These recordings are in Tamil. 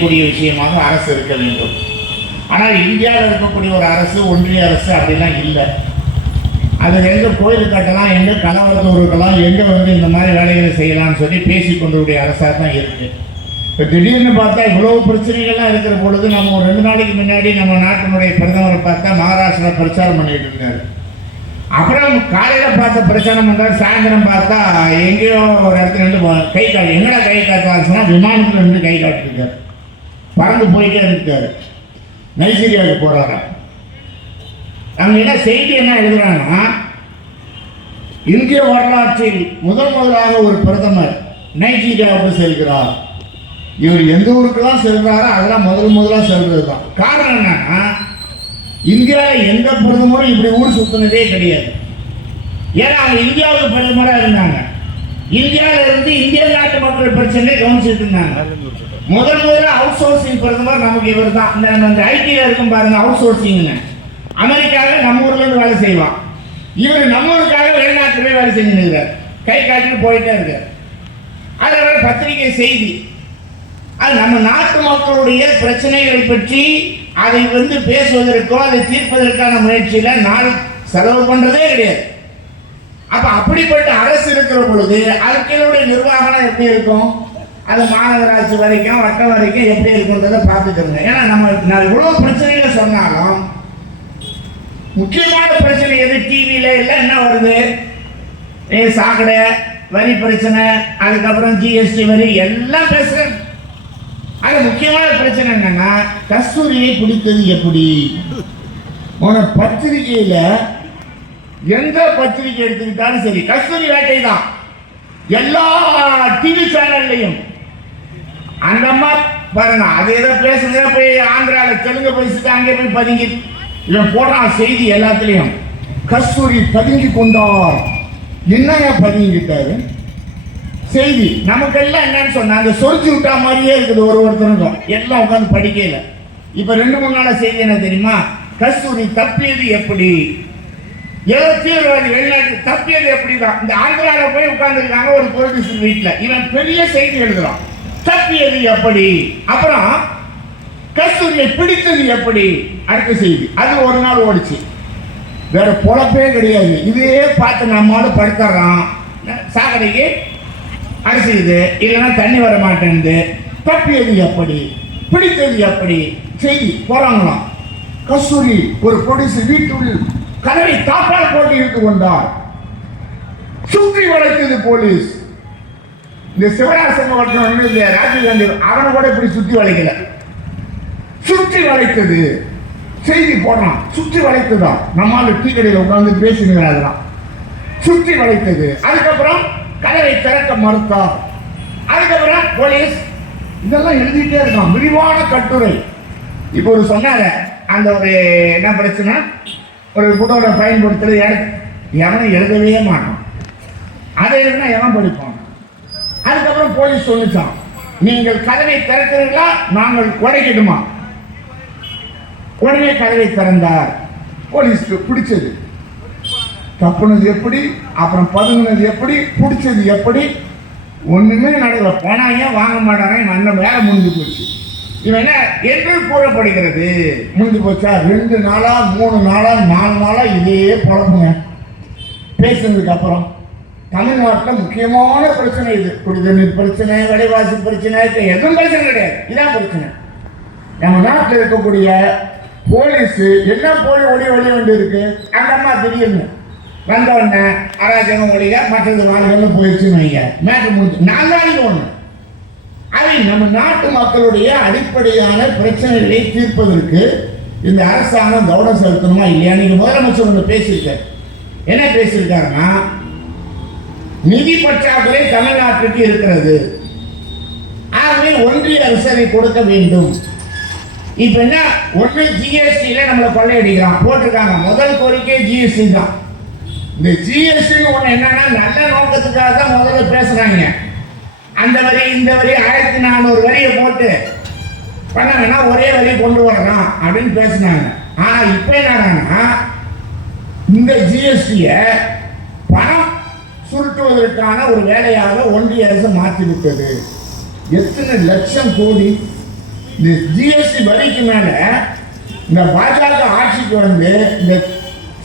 கூடிய விஷயமாக அரசு இருக்க வேண்டும். ஆனால் இந்தியாவில் இருக்கக்கூடிய ஒரு அரசு, ஒன்றிய அரசு அப்படிலாம் இல்லை. அது எங்கே கோயில் கட்டலாம், எங்கே கலவரத்தை உருக்கலாம், எங்கே இந்த மாதிரி வேலைகளை செய்யலாம்னு சொல்லி பேசி கொண்டுடைய அரசாக தான் இருக்குது. இப்போ திடீர்னு பார்த்தா இவ்வளோ பிரச்சனைகள்லாம் இருக்கிற பொழுது நம்ம ஒரு 2 நாளைக்கு முன்னாடி நம்ம நாட்டினுடைய பிரதமரை பார்த்தா மகாராஷ்டிரா பிரச்சாரம் பண்ணிட்டு இருந்தார். அப்புறம் காலையில் பார்த்த பிரச்சாரம் பண்ணுறாரு, சாயந்தரம் பார்த்தா எங்கேயோ ஒரு இடத்துல நின்று கை காட்டு, எங்கடா கை காட்டுறாருன்னா விமானத்தில் நின்று கை காட்டிருக்காரு, பறந்து போயிட்டே இருக்காரு, நைஜீரியாவுக்கு போகிறாரா. அவங்க என்ன செய்தி என்ன எழுதுறாங்கன்னா, இந்திய வரலாற்றில் முதலாக ஒரு பிரதமர் நைஜீரியாவுக்கு செல்கிறார். இவர் எந்த ஊருக்கெல்லாம் செல்றாரோ அதெல்லாம் முதலாக செல்றது தான். காரணம் என்னன்னா, இந்தியாவில் எந்த பிரதமரும் இப்படி ஊர் சுத்தினதே கிடையாது. ஏன்னா அவங்க இந்தியாவுக்கு பிரதமராக இருந்தாங்க. இந்தியாவில இருந்து இந்திய நாட்டு மக்கள் பிரச்சனையை கவனிச்சுட்டு இருந்தாங்க. முதல்ல அவுட் சோர்சிங் பிரதமர் நமக்கு இவர் தான். இந்த ஐடியில் இருக்கும் பாருங்க, அவுட் சோர்சிங்னு. அமெரிக்காவில் நம்ம ஊர்ல இருந்து வேலை செய்வான். இவர் நம்ம ஊருக்காக வெளிநாட்டுல வேலை செஞ்சுருக்கார், கை காட்டிட்டு போயிட்டே இருக்கார். அதோட பத்திரிகை செய்தி அது நம்ம நாட்டு மக்களுடைய பிரச்சனைகளை பற்றி அதை பேசுவதற்கோ அதை தீர்ப்பதற்கான முயற்சியில நாள் செலவு பண்றதே கிடையாது. அப்ப அப்படிப்பட்ட அரசு இருக்கிற பொழுது அதுக்களுடைய நிர்வாகம் எப்படி இருக்கும், அது மாநகராட்சி வரைக்கும் வட்டம் வரைக்கும் எப்படி இருக்குன்றதை பார்த்துக்கிறோங்க. ஏன்னா நம்ம இவ்வளவு பிரச்சனைகளை சொன்னாலும் முக்கியமான பிரச்சனை எது, டிவியில எல்லாம் என்ன வருது, சாக்கடை வரி பிரச்சனை, அதுக்கப்புறம் ஜிஎஸ்டி வரி எல்லாம் பேசுறேன். அது முக்கியமான பிரச்சனை என்னன்னா, கஸ்தூரியை பிடித்தது எப்படி. பத்திரிகையில எந்த பத்திரிகை எடுத்துக்கிட்டாலும் சரி கஸ்தூரி வேட்டை தான். எல்லா டிவி சேனல்லையும் அந்த அம்மா பாருங்க, அது ஏதோ பேசுறதா போய் ஆந்திரால தெலுங்கு பேசிட்டு அங்கே போய் பதுங்கி இவன் போடுறான் செய்தி எல்லாத்துலயும். கஸ்தூரி பதுங்கி கொண்டார். என்னையா பதுங்கிட்டாரு செய்தி. நமக்கெல்லாம் என்னன்னு சொன்னா அந்த சொரிச்சு விட்டா மாதிரியே இருக்குது ஒருத்தருக்கும். எல்லாம் உட்காந்து படிக்கல. இப்ப 2-3 நாள செய்தி என்ன தெரியுமா, கஸ்தூரி தப்பியது எப்படி, ஏதோ தீவிரவாதி வெளிநாட்டு தப்பியது எப்படிதான். இந்த ஆந்திரால போய் உட்கார்ந்துருக்காங்க ஒரு ப்ரொடியூசர் வீட்டுல, இவன் பெரிய செய்தி எழுதுறான், தப்பியது எப்படி. அப்புறம் கஸ்தூரியை பிடித்தது எப்படி, அடுத்த செய்தி. அது ஒரு நாள் ஓடிச்சு. வேற பொழப்பே கிடையாது. இதே பார்த்து நம்மால படுத்துறான், சாக்கடைக்கு அடிச்சுது, இல்லைன்னா தண்ணி வர மாட்டேங்குது, தப்பியது எப்படி, பிடித்தது எப்படி, செய்தி போறாங்களாம். கஸ்தூரி ஒரு ப்ரொடியூசர் வீட்டுள் கதவை தாப்பால் போட்டு இழுத்து கொண்டார், சுற்றி வளைத்தது போலீஸ். இந்த சிவராசன் ராஜீவ் காந்தி அவனை கூட இப்படி சுற்றி வளைக்கல, சுற்றி வளைத்தது செய்தி போடுறான். சுற்றி வளைத்ததான் நம்மால டீ கடையில் உட்கார்ந்து பேசினுங்கிறாங்களாம், சுற்றி வளைத்தது. அதுக்கப்புறம் கதவை திறக்க மறுத்தார். அதுக்கப்புறம் போலீஸ் இதெல்லாம் எழுதிட்டே இருக்கான், விரிவான கட்டுரை. இப்போ ஒரு சொன்னார அந்த ஒரு என்ன பிரச்சனை, ஒரு புத்தோட பயன்படுத்துறது எவனும் எழுதவே மாட்டான், அதை எழுதினா எவன் படிப்பான். அதுக்கப்புறம் போலீஸ் சொல்லிச்சான், நீங்கள் கதவை திறக்கிறீர்களா நாங்கள் உடைக்கட்டுமா. உடனே கதவை திறந்தார். போலீஸ்க்கு பிடிச்சது, தப்புனது எப்படி, அப்புறம் பதுங்கினது எப்படி, பிடிச்சது எப்படி, ஒண்ணுமே நடக்கல. போனாங்க வாங்க மாட்டாங்க, நல்ல வேலை முடிஞ்சு போச்சு. இவன் என்ன என்று கூறப்படுகிறது, முடிஞ்சு போச்சா. 2 நாளா 3 நாளா 4 நாளா இதே பழப்புங்க. பேசுனதுக்கு அப்புறம் தமிழ்நாட்டில் முக்கியமான பிரச்சனை இது, குடிநீர் பிரச்சனை, விலைவாசி பிரச்சனை, எதுவும் பிரச்சனை கிடையாது, இதான் பிரச்சனை. நம்ம நாட்டில் இருக்கக்கூடிய போலீஸ் எல்லாம் போய் ஒளி வேண்டி இருக்கு. அந்த அம்மா திடீர்னு வந்த உடனே அராஜகம் ஒழிக மற்றது வாழ்கள் போயிடுச்சுன்னு வைங்க, மேட்ரு முடிச்சு 4 நாளைக்கு ஒன்று. அதை நம்ம நாட்டு மக்களுடைய அடிப்படையான பிரச்சனைகளை தீர்ப்பதற்கு இந்த அரசாங்கம் கவனம் செலுத்தணுமா இல்லையா. நீங்க முதலமைச்சர் ஒன்று பேசியிருக்காரு. என்ன பேசியிருக்காருன்னா, நிதி பற்றாக்குறை தமிழ்நாட்டுக்கு இருக்கிறது, ஆகவே ஒன்றிய அரசு அதை கொடுக்க வேண்டும். இப்ப என்ன, ஒன்று ஜிஎஸ்டியில நம்மளை கொள்ளையடிக்கிறான் போட்டிருக்காங்க. முதல் கோரிக்கை ஜிஎஸ்டி தான். இந்த ஜிஎஸ்டி ஒண்ணு என்னன்னா நல்ல நோக்கத்துக்காக தான் முதல்ல பேசுறாங்க. அந்த வரி இந்த வரி 1400 வரியை போட்டு பண்ண வேணா ஒரே வரி கொண்டு வரலாம் அப்படின்னு பேசினாங்க. ஆனா இப்ப என்னன்னா இந்த ஜிஎஸ்டிய பணம் சுருட்டுவதற்கான ஒரு வேலையாக ஒன்றிய அரசு மாற்றிவிட்டது. எத்தனை லட்சம் கோடி இந்த ஜிஎஸ்டி வரிக்கு மேல இந்த பாஜக ஆட்சிக்கு வந்து இந்த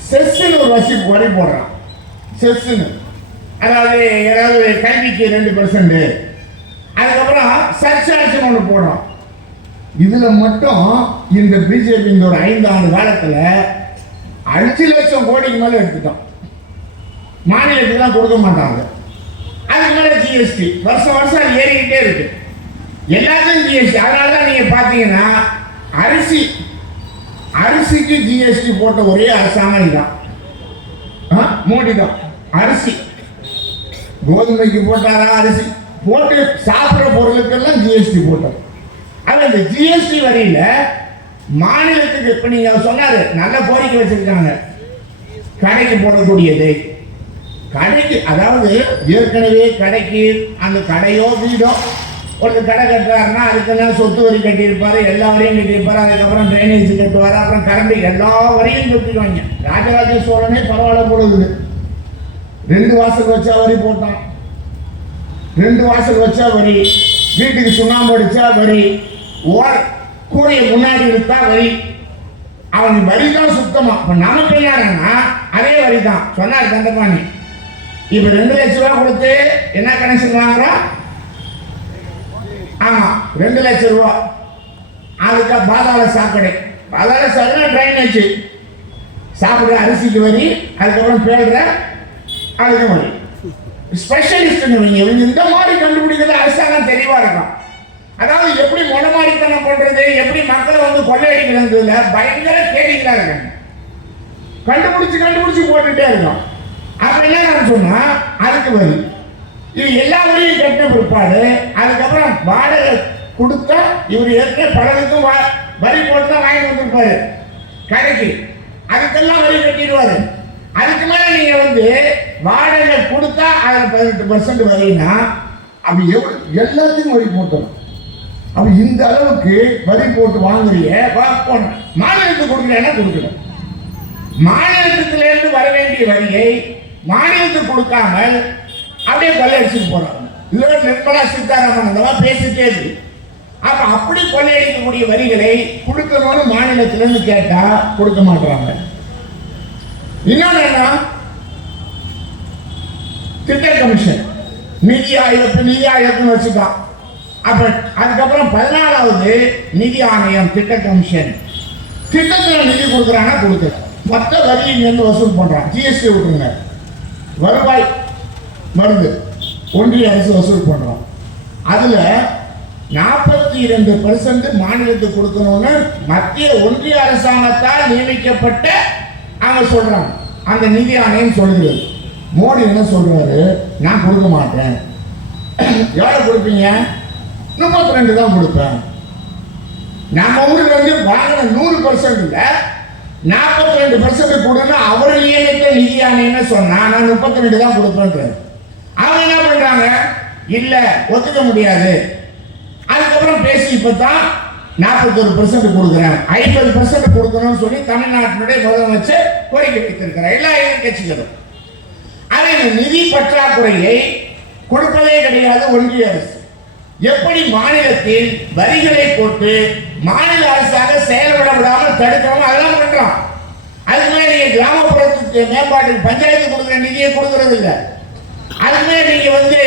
செஸ்ன்னு ஒரு வரி போடுறான். செஸ்ன்னு அதாவது ஏதாவது கல்விக்கு 2%, அதுக்கப்புறம் சர்ச்சார்ஜ் ஒன்று போடுறோம். இதுல மட்டும் இந்த பிஜேபி இந்த ஒரு 5 ஆண்டு காலத்துல 5 லட்சம் கோடிக்கு மேல எடுத்துட்டோம். மாநிலத்துக்கு தான் கொடுக்க மாட்டாங்க. அதுக்கு மேல ஜிஎஸ்டி வருஷம் வருஷம் அது ஏறிக்கிட்டே இருக்கு. எல்லாத்தையும் ஜிஎஸ்டி. அதனால தான் நீங்க பாத்தீங்கன்னா அரிசிக்கு ஜிஎஸ்டி போட்ட ஒரே அரசாங்கம் இதுதான், மோடி தான். அரிசி கோதுமைக்கு போட்டாரா, அரிசி போட்டு சாப்பிட்ற பொருளுக்கெல்லாம் ஜிஎஸ்டி போட்டார். அது அந்த ஜிஎஸ்டி வரியில மாநிலத்துக்கு இப்ப நீங்க சொன்னாரு நல்ல கோரிக்கை வச்சிருக்காங்க. கடைக்கு போடக்கூடியது கடைக்கு, அதாவது ஏற்கனவே கடைக்கு அந்த கடையோ வீடோ ஒரு கடை கட்டுறாருன்னா அதுக்கெல்லாம் சொத்து வரி கட்டியிருப்பாரு, எல்லா வரையும் கட்டியிருப்பாரு. அதுக்கப்புறம் ட்ரைனேஜ் கட்டுவாரு, அப்புறம் கரண்ட் எல்லா வரையும் கட்டிடுவாங்க. ராஜராஜ சோழனே பரவாயில்ல போடுது. 2 வாசல் வச்சா வரி போட்டான், 2 வாசல் வச்சா வரி, வீட்டுக்கு சுண்ணாம்பு அடிச்சா வரி, கூடைய முன்னாடி இருந்தா வரி. அவன் வரி தான் சுத்தமா. இப்ப நமக்கு என்னன்னா அதே வரி தான் சொன்னார் தண்டபாணி. இப்ப 2 லட்சம் ரூபாய் கொடுத்து என்ன கனெக்ஷன் வாங்குறான்? ஆமா 2 லட்சம் ரூபாய். அதுக்கு பாதாள சாக்கடை, பாதாள சாக்கடை ட்ரைனேஜ், சாப்பிடுற அரிசிக்கு வரி, அதுக்கப்புறம் பேடுற அதுக்கு வரி. ஸ்பெஷலிஸ்ட் இந்த மாதிரி கண்டுபிடிக்கிறது அரசாங்கம் தெளிவா இருக்கும். அதாவது எப்படி மொனமாரித்தனம் பண்றது, எப்படி மக்களை வந்து கொள்ளையடிக்கிறதுல பயங்கர கேடிங்களா இருக்காங்க. கண்டுபிடிச்சு போட்டுட்டே இருக்கோம். அப்ப என்ன சொன்னா அதுக்கு வரி. இது எல்லா வரியும் கட்டின பிற்பாடு அதுக்கப்புறம் வாடகை கொடுத்தா இவர் ஏற்கனவே பலருக்கும் வரி போட்டு தான் வாங்கிட்டு வந்திருப்பாரு கடைக்கு, அதுக்கெல்லாம் வரி கட்டிடுவாரு. அதுக்கு மேல நீங்க வந்து வாடகை கொடுத்தா அதுல 18% வரினா அப்படி எல்லாத்தையும் வரி போட்டோம். அப்ப இந்த அளவுக்கு வரி போட்டு வாங்குறீங்க, மாநிலத்துக்கு கொடுக்கலன்னா கொடுக்கணும். மாநிலத்துல இருந்து வர வேண்டிய வரியை மாநிலத்துக்கு கொடுக்காமல் அப்படியே கொள்ளையடிச்சுட்டு போறாங்க. இதோட நிர்மலா சீதாராமன் பேசிட்டே இருக்கு. அப்ப அப்படி கொள்ளையடிக்கக்கூடிய வரிகளை கொடுக்கணும்னு மாநிலத்துல இருந்து கேட்டா கொடுக்க மாட்டாங்க. இன்னொன்னு என்ன, திட்ட கமிஷன் நிதி ஆயோக்னு வச்சுட்டான். அப்ப அதுக்கப்புறம் 14வது நிதி ஆணையம் திட்ட கமிஷன். திட்டத்துல நிதி கொடுக்குறாங்கன்னா கொடுக்குற மொத்த வரி இருந்து வசூல் பண்றான். ஜிஎஸ்டி விட்டுருங்க, வருவாய் மருந்து ஒன்றிய அரசு வசூல் பண்றோம். அதுல 42% மாநிலத்துக்கு கொடுக்கணும்னு மத்திய ஒன்றிய அரசாங்கத்தால் நியமிக்கப்பட்ட அவங்க சொல்றாங்க. அந்த நிதி ஆணையம் சொல்லுகிறது. மோடி என்ன சொல்றாரு, நான் கொடுக்க மாட்டேன். எவ்வளவு கொடுப்பீங்க? 32 தான் கொடுப்பேன். நம்ம ஊருக்கு வந்து வாங்கின 100% இல்ல 42% கொடுன்னு அவர் நியமித்த நிதி ஆணையம் சொன்னா நான் 32 தான் கொடுப்பேன். அவங்க என்ன பண்றாங்க, இல்ல ஒத்துக்க முடியாது. அதுக்கப்புறம் பேசி இப்பதான் 41% கொடுக்குறேன், 50% கொடுக்கணும்னு சொல்லி தமிழ்நாட்டினுடைய முதலமைச்சர் கோரிக்கை வைத்திருக்கிறார். எல்லா எதிர்கட்சிகளும் அதை நிதி பற்றாக்குறையை கொடுப்பதே கிடையாது ஒன்றிய அரசு. எப்படி மாநிலத்தில் வரிகளை போட்டு மாநில அரசாக செயல்பட விடாமல் தடுக்கணும் அதெல்லாம் பண்றோம். அதுக்கு மேல நீங்க கிராமப்புறத்துக்கு மேம்பாட்டுக்கு பஞ்சாயத்து கொடுக்குற நிதியை கொடுக்கறது இல்லை. அதுக்கு மேல நீங்க வந்து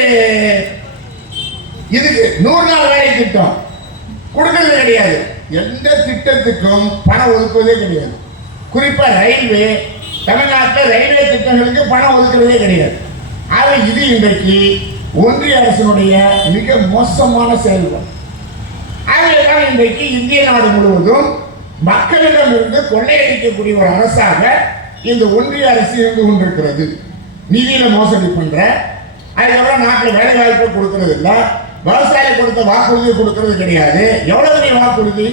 இதுக்கு 100 நாள் வேலை திட்டம் கொடுக்கறது கிடையாது. எந்த திட்டத்துக்கும் பணம் ஒதுக்குவதே கிடையாது. குறிப்பா ரயில்வே, தமிழ்நாட்டில் ரயில்வே திட்டங்களுக்கு பணம் ஒதுக்குறதே கிடையாது. ஆக இது இன்றைக்கு ஒன்றிய அரசினுடைய மிக மோசமான செயல்கள். ஆகவேதான் இன்றைக்கு இந்திய நாடு முழுவதும் மக்களிடமிருந்து கொள்ளையடிக்கக்கூடிய ஒரு அரசாக இந்த ஒன்றிய அரசு இருந்து கொண்டிருக்கிறது. நிதியில மோசடி பண்ற, அதுக்கப்புறம் நாட்டில் வேலை வாய்ப்பை கொடுக்கறது இல்லை, விவசாயி கொடுத்த வாக்குறுதியை கொடுக்கறது கிடையாது. எவ்வளவு பெரிய வாக்குறுதி?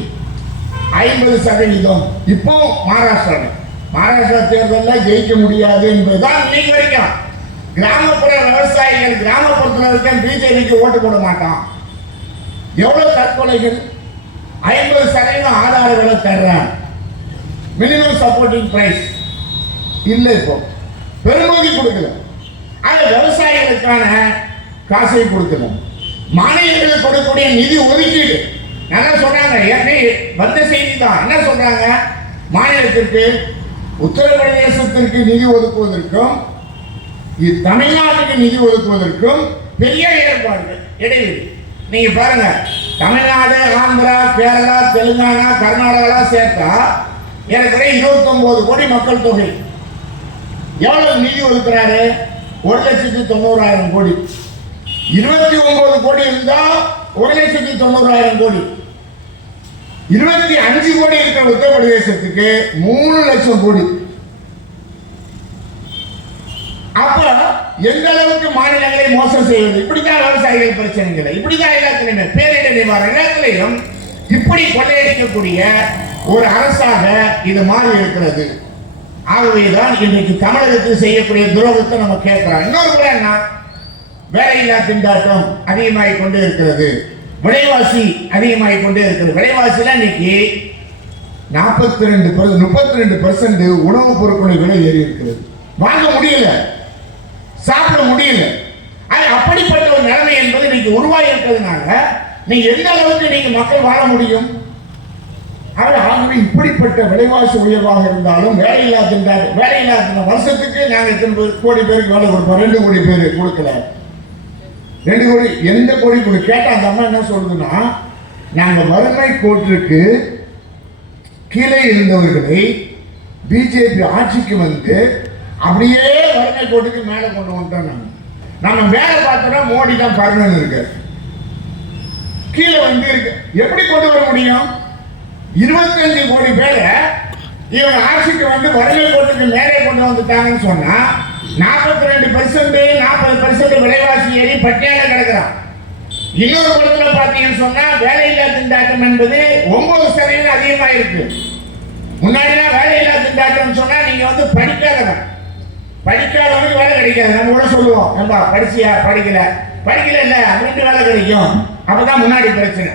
50%. இப்போ மகாராஷ்டிரா தேர்தலில் ஜெயிக்க முடியாது என்பதுதான் இன்னைக்கு வரைக்கும். கிராமப்புற விவசாயிகள் கிராமப்புறத்தில் இருக்க பிஜேபிக்கு ஓட்டு போட மாட்டான். எவ்வளவு தற்கொலைகள்? 50% ஆதார விலை தர்றான். மினிமம் சப்போர்ட்டிங் பிரைஸ் இல்லை, இப்போ பெருமதி கொடுக்கல. ஆனா விவசாயிகளுக்கான காசை கொடுக்கல. மாநிலங்களுக்கு கொடுக்கக்கூடிய நிதி ஒதுக்கீடு நல்லா சொன்னாங்க. சொல்றாங்க, வந்த செய்தி தான். என்ன சொல்றாங்க? மாநிலத்திற்கு உத்தரப்பிரதேசத்திற்கு நிதி ஒதுக்குவதற்கும் தமிழ்நாட்டுக்கு நிதி ஒதுக்குவதற்கும் பெரிய ஏற்பாடுகள் இடைவெளி. நீங்க பாருங்க, தமிழ்நாடு, ஆந்திரா, கேரளா, தெலுங்கானா, கர்நாடகா சேர்த்தா ஏற்கனவே 29 கோடி மக்கள் தொகை. எவ்வளவு நிதி ஒதுக்குறாரு? 1,90,000 கோடி. 29 கோடி இருந்தா 1,90,000 கோடி. 25 கோடி இருக்கிற உத்தரப்பிரதேசத்துக்கு 3 லட்சம் கோடி. அப்ப எந்த அளவுக்கு மாநிலங்களை மோசம் செய்வது? இப்படித்தான் விவசாயிகள் பிரச்சனைகளை, இப்படிதான் எல்லாத்திலுமே பேரிடர் நிவாரண இடத்திலையும் இப்படி கொள்ளையடிக்கக்கூடிய ஒரு அரசாக இது மாறி இருக்கிறது. ஆகவேதான் இன்னைக்கு தமிழகத்தில் செய்யக்கூடிய துரோகத்தை நம்ம கேட்கிறோம். இன்னொரு கூட என்ன, வேலையில்லா திண்டாட்டம் அதிகமாகிக் கொண்டே இருக்கிறது, விலைவாசி அதிகமாகிக் கொண்டே இருக்கிறது. விலைவாசில இன்னைக்கு 32% உணவுப் பொருட்களுடைய விலை ஏறி இருக்கிறது. வாங்க முடியல, சாப்பிட முடியல. அப்படிப்பட்ட ஒரு நிலைமை என்பது இன்னைக்கு உருவாகி இருக்கிறதுனால நீங்க எந்த அளவுக்கு நீங்க மக்கள் வாழ முடியும்? ஆகவே இப்படிப்பட்ட விலைவாசி உயர்வாக இருந்தாலும் வேலையில்லா திண்டாட்டம், வேலையில்லா வருஷத்துக்கு நாங்கள் எத்தனை கோடி பேருக்கு வேலை கொடுப்போம்? 2 கோடி பேர் கொடுக்கல. 2 கோடி எந்த கோடி கொடு கேட்டா அந்த அம்மா என்ன சொல்லுதுன்னா, நாங்க வறுமை கோட்டிற்கு கீழே இருந்தவர்களை பிஜேபி ஆட்சிக்கு வந்து அப்படியே வறுமை கோட்டுக்கு மேல கொண்டு வந்துட்டோம். நம்ம மேல பார்த்தோம்னா மோடி தான் பர்மனன்ட் இருக்கு, கீழே வந்து இருக்கு. எப்படி கொண்டு வர முடியும்? 25 கோடி பேரை இவங்க ஆட்சிக்கு வந்து வறுமை கோட்டுக்கு மேலே கொண்டு வந்துட்டாங்கன்னு சொன்னா 42% 40% விலைவாசி ஏறி பட்டியல கிடக்கிறான். இன்னொரு குளத்துல பாத்தீங்கன்னு சொன்னா வேலையில்லா திண்டாட்டம் என்பது 9% அதிகமாக இருக்கு. முன்னாடிலாம் வேலையில்லா திண்டாட்டம் சொன்னா நீங்க வந்து படிக்காதவனுக்கு வேலை கிடைக்காது. நம்ம கூட சொல்லுவோம், நம்ம படிச்சியா? படிக்கல இல்ல அப்படின்ட்டு வேலை கிடைக்கும். அப்பதான் முன்னாடி பிரச்சனை,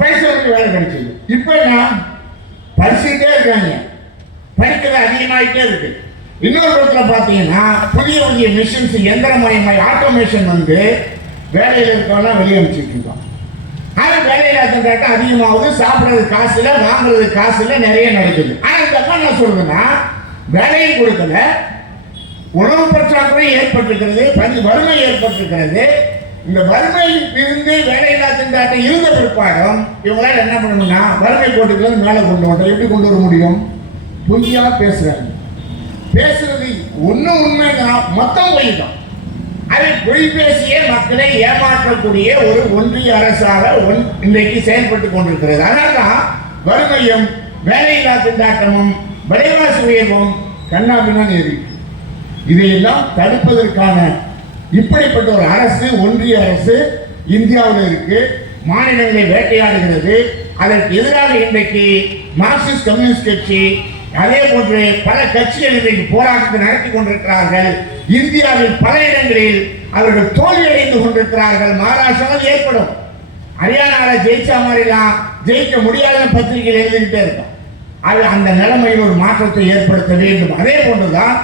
படிச்சவனுக்கு வேலை கிடைச்சது. இப்ப நான் படிச்சுட்டே இருக்காங்க, படிக்கிறது அதிகமாயிட்டே இருக்கு. இன்னொரு இடத்துல பாத்தீங்கன்னா புதிய மிஷின்ஸ், எந்திரமயமாய் ஆட்டோமேஷன் வந்து வேலையில் இருக்கவெல்லாம் வெளியே அனுப்பிச்சுட்டு இருக்கோம். ஆனா வேலையில்லா திண்டாட்டம் அதிகமாகுது. சாப்பிடுறது காசு இல்லை, வாங்குறது காசு இல்லை, நிறைய நடக்குது. ஆனா இந்த அம்மா என்ன சொல்றதுன்னா, வேலையும் கொடுக்கல, உணவு பற்றாக்குறை ஏற்பட்டிருக்கிறது, வறுமை ஏற்பட்டிருக்கிறது. இந்த வறுமை இருந்து வேலையில்லா திண்டாட்டம் இருந்த பிற்பாடும் இவங்களால என்ன பண்ணணும்னா வறுமை கோட்டுக்கு மேலே கொண்டு வந்தோம். எப்படி கொண்டு வர முடியும்? பொய்யா பேசுறாங்க. பேசுறது ஒன்னும் உண்மைதான், மொத்தம் பொய் தான். அதை பொய் பேசிய மக்களை ஏமாற்றக்கூடிய ஒரு ஒன்றிய அரசாக இன்றைக்கு செயல்பட்டு கொண்டிருக்கிறது. அதனால்தான் வறுமையும் வேலையில்லா திண்டாட்டமும் விலைவாசி உயர்வும் கண்ணாபின்னான் ஏறி. இதையெல்லாம் தடுப்பதற்கான இப்படிப்பட்ட ஒரு அரசு, ஒன்றிய அரசு இந்தியாவில் இருக்கு. மாநிலங்களை வேட்டையாடுகிறது. அதற்கு எதிராக இன்றைக்கு மார்க்சிஸ்ட் கம்யூனிஸ்ட் கட்சி, அதே போன்று பல கட்சிகள் இன்றைக்கு போராட்டத்தை நடத்தி கொண்டிருக்கிறார்கள். இந்தியாவில் பல இடங்களில் அவர்கள் தோல்வியடைந்து கொண்டிருக்கிறார்கள். மகாராஷ்டிராவில் ஏற்படும், ஹரியானாவில் ஜெயிச்சா மாதிரிலாம் ஜெயிக்க முடியாத பத்திரிகைகள் எழுதிக்கிட்டே இருக்கும். அது அந்த நிலைமையில் ஒரு மாற்றத்தை ஏற்படுத்த வேண்டும். அதே போன்றுதான்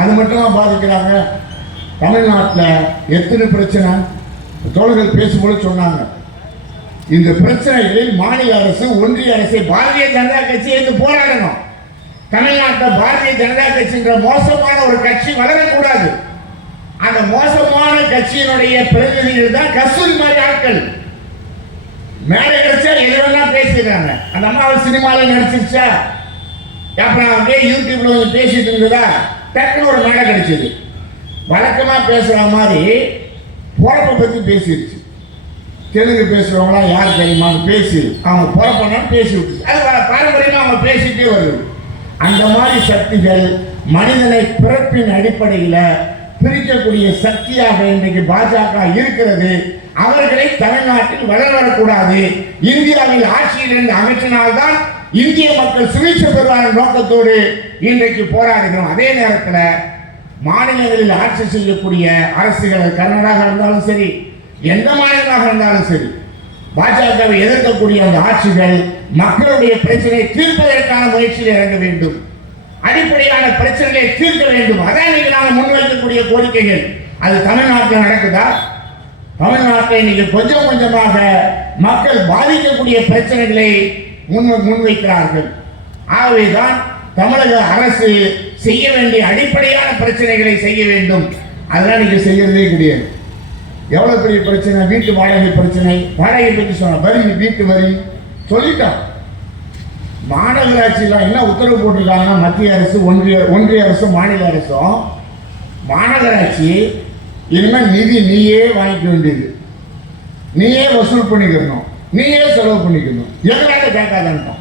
அது மட்டும்தான் பாதிக்கிறாங்க. தமிழ்நாட்டில் எத்தனை பிரச்சனை தோழர்கள் பேசும்போது சொன்னாங்க. இந்த பிரச்சனைகளில் மாநில அரசு, ஒன்றிய அரசு, பாரதிய ஜனதா கட்சி என்று போராடணும். தமிழ்நாட்டில் பாரதிய ஜனதா கட்சின்ற மோசமான ஒரு கட்சி வளரக்கூடாது. அந்த மோசமான கட்சியினுடைய பிரதிநிதிகள் தான் கஸ்தூரி மாதிரி ஆட்கள். மேலே கிடைச்சா எதுவெல்லாம் பேசிடுறாங்க. அந்த அம்மாவை சினிமாவில் நடிச்சிருச்சா, அப்புறம் அப்படியே யூடியூப்ல வந்து பேசிட்டு இருந்ததா, டக்குன்னு ஒரு மேடை கிடைச்சது. வழக்கமா பேசுற மாதிரி பொறப்பை பத்தி பேசிடுச்சு. தெலுங்கு பேசுறவங்களா யார் தெரியுமான்னு பேசி அவங்க பொறப்பா பேசி விட்டு, அது பாரம்பரியமா அவங்க பேசிட்டே வருது. அந்த மாதிரி சக்திகள் மனிதனை பிறப்பின் அடிப்படையில் பிரிக்கக்கூடிய சக்தியாக இன்றைக்கு பாஜக இருக்கிறது. அவர்களை தமிழ்நாட்டில் வளரக்கூடாது, இந்தியாவில் ஆட்சியிலிருந்து அகற்றினால்தான் இந்திய மக்கள் சுயேட்சை பெறுவான நோக்கத்தோடு இன்றைக்கு போராடுகிறோம். அதே நேரத்தில் மாநிலங்களில் ஆட்சி செய்யக்கூடிய அரசுகள், கர்நாடகா இருந்தாலும் சரி, எந்த மாநிலமாக இருந்தாலும் சரி, பாஜகவை எதிர்க்கக்கூடிய அந்த ஆட்சிகள் மக்களுடைய பிரச்சனையை தீர்ப்பதற்கான முயற்சியில் இறங்க வேண்டும். அடிப்படையான பிரச்சனைகளை தீர்க்க வேண்டும். அதான் இன்னைக்கு நாங்கள் முன்வைக்கக்கூடிய கோரிக்கைகள். அது தமிழ்நாட்டில் நடக்குதா? தமிழ்நாட்டை இன்னைக்கு கொஞ்சம் கொஞ்சமாக மக்கள் பாதிக்கக்கூடிய பிரச்சனைகளை முன்வைக்கிறார்கள். ஆகவேதான் தமிழக அரசு செய்ய வேண்டிய அடிப்படையான பிரச்சனைகளை செய்ய வேண்டும். அதெல்லாம் நீங்க செய்யறதே கிடையாது. எவ்வளவு பெரிய பிரச்சனை, வீட்டு வாடகை பிரச்சனை, வாடகை பற்றி சொன்ன வரி, வீட்டு வரி சொல்லிட்டோம். மாநகராட்சியில் என்ன உத்தரவு போட்டிருக்காங்கன்னா, மத்திய அரசு, ஒன்றிய அரசு, மாநில அரசும், மாநகராட்சி இனிமேல் நிதி நீயே வாங்கிக்க வேண்டியது, நீயே வசூல் பண்ணிக்கணும், நீயே செலவு பண்ணிக்கணும், எங்களால கேட்காதன்ட்டோம்.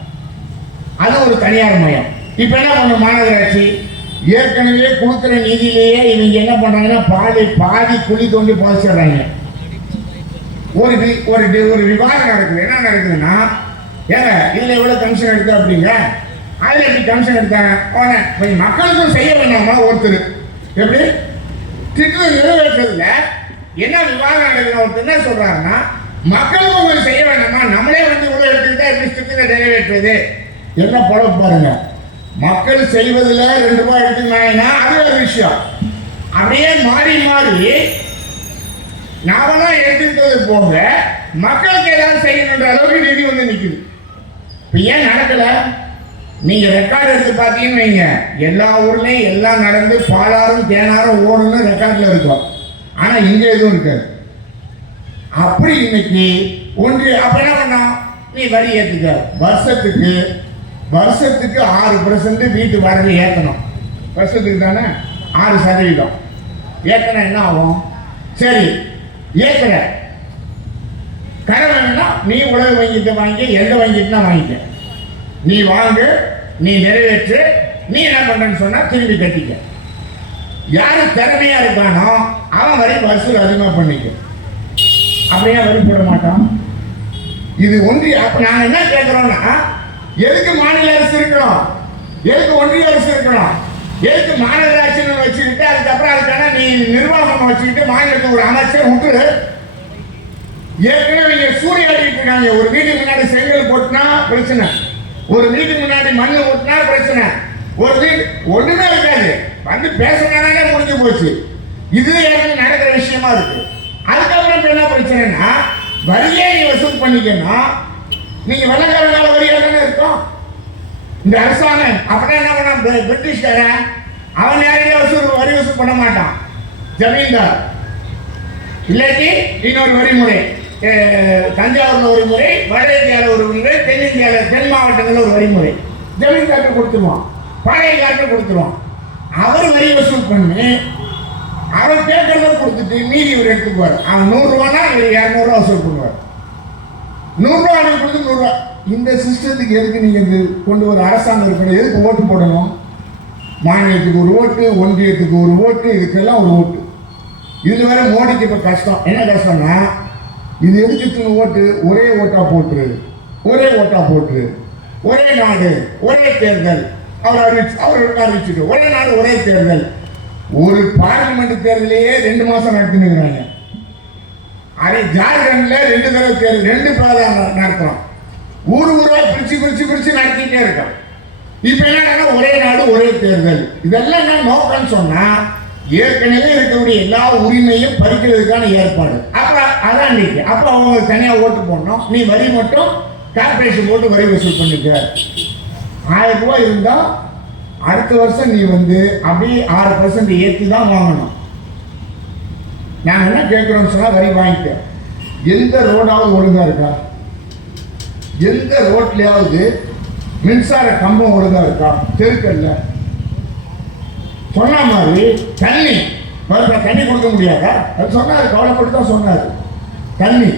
அது ஒரு தனியார் மயம். இப்ப என்ன பண்ண மாநகராட்சி, ஏற்கனவே கொடுக்குற நிதியிலேயே இவங்க என்ன பண்றாங்கன்னா பாதி குழி தோண்டி புதைச்சிடுறாங்க. ஒரு விவாதம் நடக்குது. என்ன நடக்குதுன்னா, ஏங்க இதுல எவ்வளவு கமிஷன் எடுத்த அப்படிங்க, அதுல எப்படி கமிஷன் எடுத்தாங்க, மக்களுக்கும் செய்ய வேண்டாமா ஒருத்தர், எப்படி திட்டம் நிறைவேற்றதுல என்ன விவாதம் நடக்குது. ஒருத்தர் என்ன சொல்றாருன்னா, மக்களுக்கும் கொஞ்சம் செய்ய வேண்டாமா, நம்மளே உள்ள எடுத்துக்கிட்டா எப்படி திட்டத்தை நிறைவேற்றுவது, என்ன படம் பாருங்க. மக்கள் செய்வதில் 2 ரூபாய் எடுத்துக்கினாங்கன்னா அது ஒரு விஷயம். அப்படியே மாறி மாறி நாமெல்லாம் எடுத்துக்கிட்டது போக மக்களுக்கு ஏதாவது செய்யணுன்ற அளவுக்கு நிதி வந்து நிற்குது. இப்போ ஏன் நடக்கல? நீங்க ரெக்கார்டு எடுத்து பார்த்தீங்கன்னு வைங்க, எல்லா ஊர்லயும் எல்லாம் நடந்து பாலாரும் தேனாரும் ஓடுன்னு ரெக்கார்ட்ல இருக்கும். ஆனா இங்க எதுவும் இருக்காது. அப்படி இன்னைக்கு அப்ப என்ன பண்ணோம், நீ வரி ஏத்துக்க, வருஷத்துக்கு 6% வீட்டு வாடகை ஏற்றணும். வருஷத்துக்கு தானே 6% ஏற்றணும். என்ன ஆகும்? சரி ஏற்கிற கடன் வேணும்னா நீ உலக வங்கிட்டு வாங்கி, எந்த வங்கிட்டுனா வாங்கிக்க, நீ வாங்கு, நீ நிறைவேற்று, நீ என்ன பண்றன்னு சொன்னா திரும்பி கட்டிக்க. யாரு திறமையா இருக்கானோ அவன் வரி வசூல் அதிகமா பண்ணிக்க. அப்படியே வரி போட மாட்டான். இது ஒன்றிய. அப்ப நாங்க என்ன கேட்கிறோம்னா, எதுக்கு மாநில அரசு இருக்கணும், எதுக்கு ஒன்றிய அரசு இருக்கணும், எதுக்கு மாநகராட்சின்னு வச்சுக்கிட்டு அதுக்கப்புறம் அதுக்கான நீ நிர்வாகம் வச்சுக்கிட்டு மாநிலத்துக்கு ஒரு அமைச்சர் விட்டுரு. ஏற்கனவே நீங்க சூறையாடிட்டு இருக்காங்க. ஒரு வீட்டுக்கு முன்னாடி செங்கல் போட்டுனா பிரச்சனை, ஒரு வீட்டுக்கு முன்னாடி மண்ணு ஓட்டினா பிரச்சனை, ஒரு வீடு ஒண்ணுமே இருக்காது, வந்து பேசுனாலே முடிஞ்சு போச்சு. இது எனக்கு நடக்கிற விஷயமா இருக்கு. அதுக்கப்புறம் என்ன பிரச்சனைனா, வரியே நீ வசூல் பண்ணிக்கணும். நீங்க வெள்ளக்காரனால வரியா தானே இருக்கும் இந்த அரசாங்கம். அப்படின்னா என்ன பண்ண, பிரிட்டிஷ்காரன் அவன் யாரையும் வரி வசூல் பண்ண மாட்டான். ஜமீன்தார் இல்லாட்டி இன்னொரு வரிமுறை, தஞ்சாவூர்ல ஒரு முறை, வட இந்தியாவில் ஒரு முறை, தென்னிந்தியாவில் தென் மாவட்டங்களில் ஒரு வரிமுறை. ஜமீன்தார்ட்ட கொடுத்துருவான், பாளையக்காரர்கிட்ட கொடுத்துருவான். அவர் வரி வசூல் பண்ணி அவர் கேட்கறத கொடுத்துட்டு மீதி இவர் எடுத்துக்குவார். அவன் 100 ரூபானா இவர் 200 ரூபா வசூல் பண்ணுவார். 100 ரூபா கொடுத்து 100 ரூபா. இந்த சிஸ்டத்துக்கு எதுக்கு நீங்க கொண்டு வர அரசாங்கம் இருக்கணும்? எதுக்கு ஓட்டு போடணும்? மாநிலத்துக்கு ஒரு ஓட்டு, ஒன்றியத்துக்கு ஒரு ஓட்டு, இதுக்கெல்லாம் ஒரு ஓட்டு. இதுல வேற மோடிக்கு இப்ப கஷ்டம். என்ன கஷ்டம்னா, இது எதுக்கு ஓட்டு, ஒரே ஓட்டா போட்டுரு, ஒரே நாடு ஒரே தேர்தல். அவர் அறிவிச்சுட்டு ஒரே நாடு ஒரே தேர்தல். ஒரு பார்லிமெண்ட் தேர்தலையே 2 மாசம் நடத்தினுக்கிறாங்க. அதே ஜார்க்கண்ட்ல 2 தடவை தேர்தல், 2 பிரதமர் நடத்துறோம். ஊரா பிரிச்சு நடத்திட்டே இருக்கோம். இப்ப என்ன, ஒரே நாடு ஒரே தேர்தல். இதெல்லாம் என்ன நோக்கம்னு சொன்னா, ஏற்கனவே இருக்கக்கூடிய எல்லா உரிமையும் பறிக்கிறதுக்கான ஏற்பாடு. அப்புறம் அதான் இன்னைக்கு. அப்ப அவங்க தனியா ஓட்டு போடணும், நீ வரி மட்டும் கார்பரேஷன் போட்டு வரி வசூல் பண்ணிக்க. 1000 ரூபாய் இருந்தா அடுத்த வருஷம் நீ அப்படியே 6% ஏற்றி தான் வாங்கணும். நாங்கள் என்ன கேட்குறோம்னு சொன்னால், வரி வாங்கிக்க. எந்த ரோடாவது ஒழுங்கா இருக்கா? எந்த ரோட்லையாவது மின்சார கம்பம் ஒழுங்கா இருக்கா? தெருக்கல்ல சொன்ன மாதிரி தண்ணி கொடுக்க முடியாதா? அது சொன்னாரு, கவலைப்பட்டு தான் சொன்னாரு. தண்ணி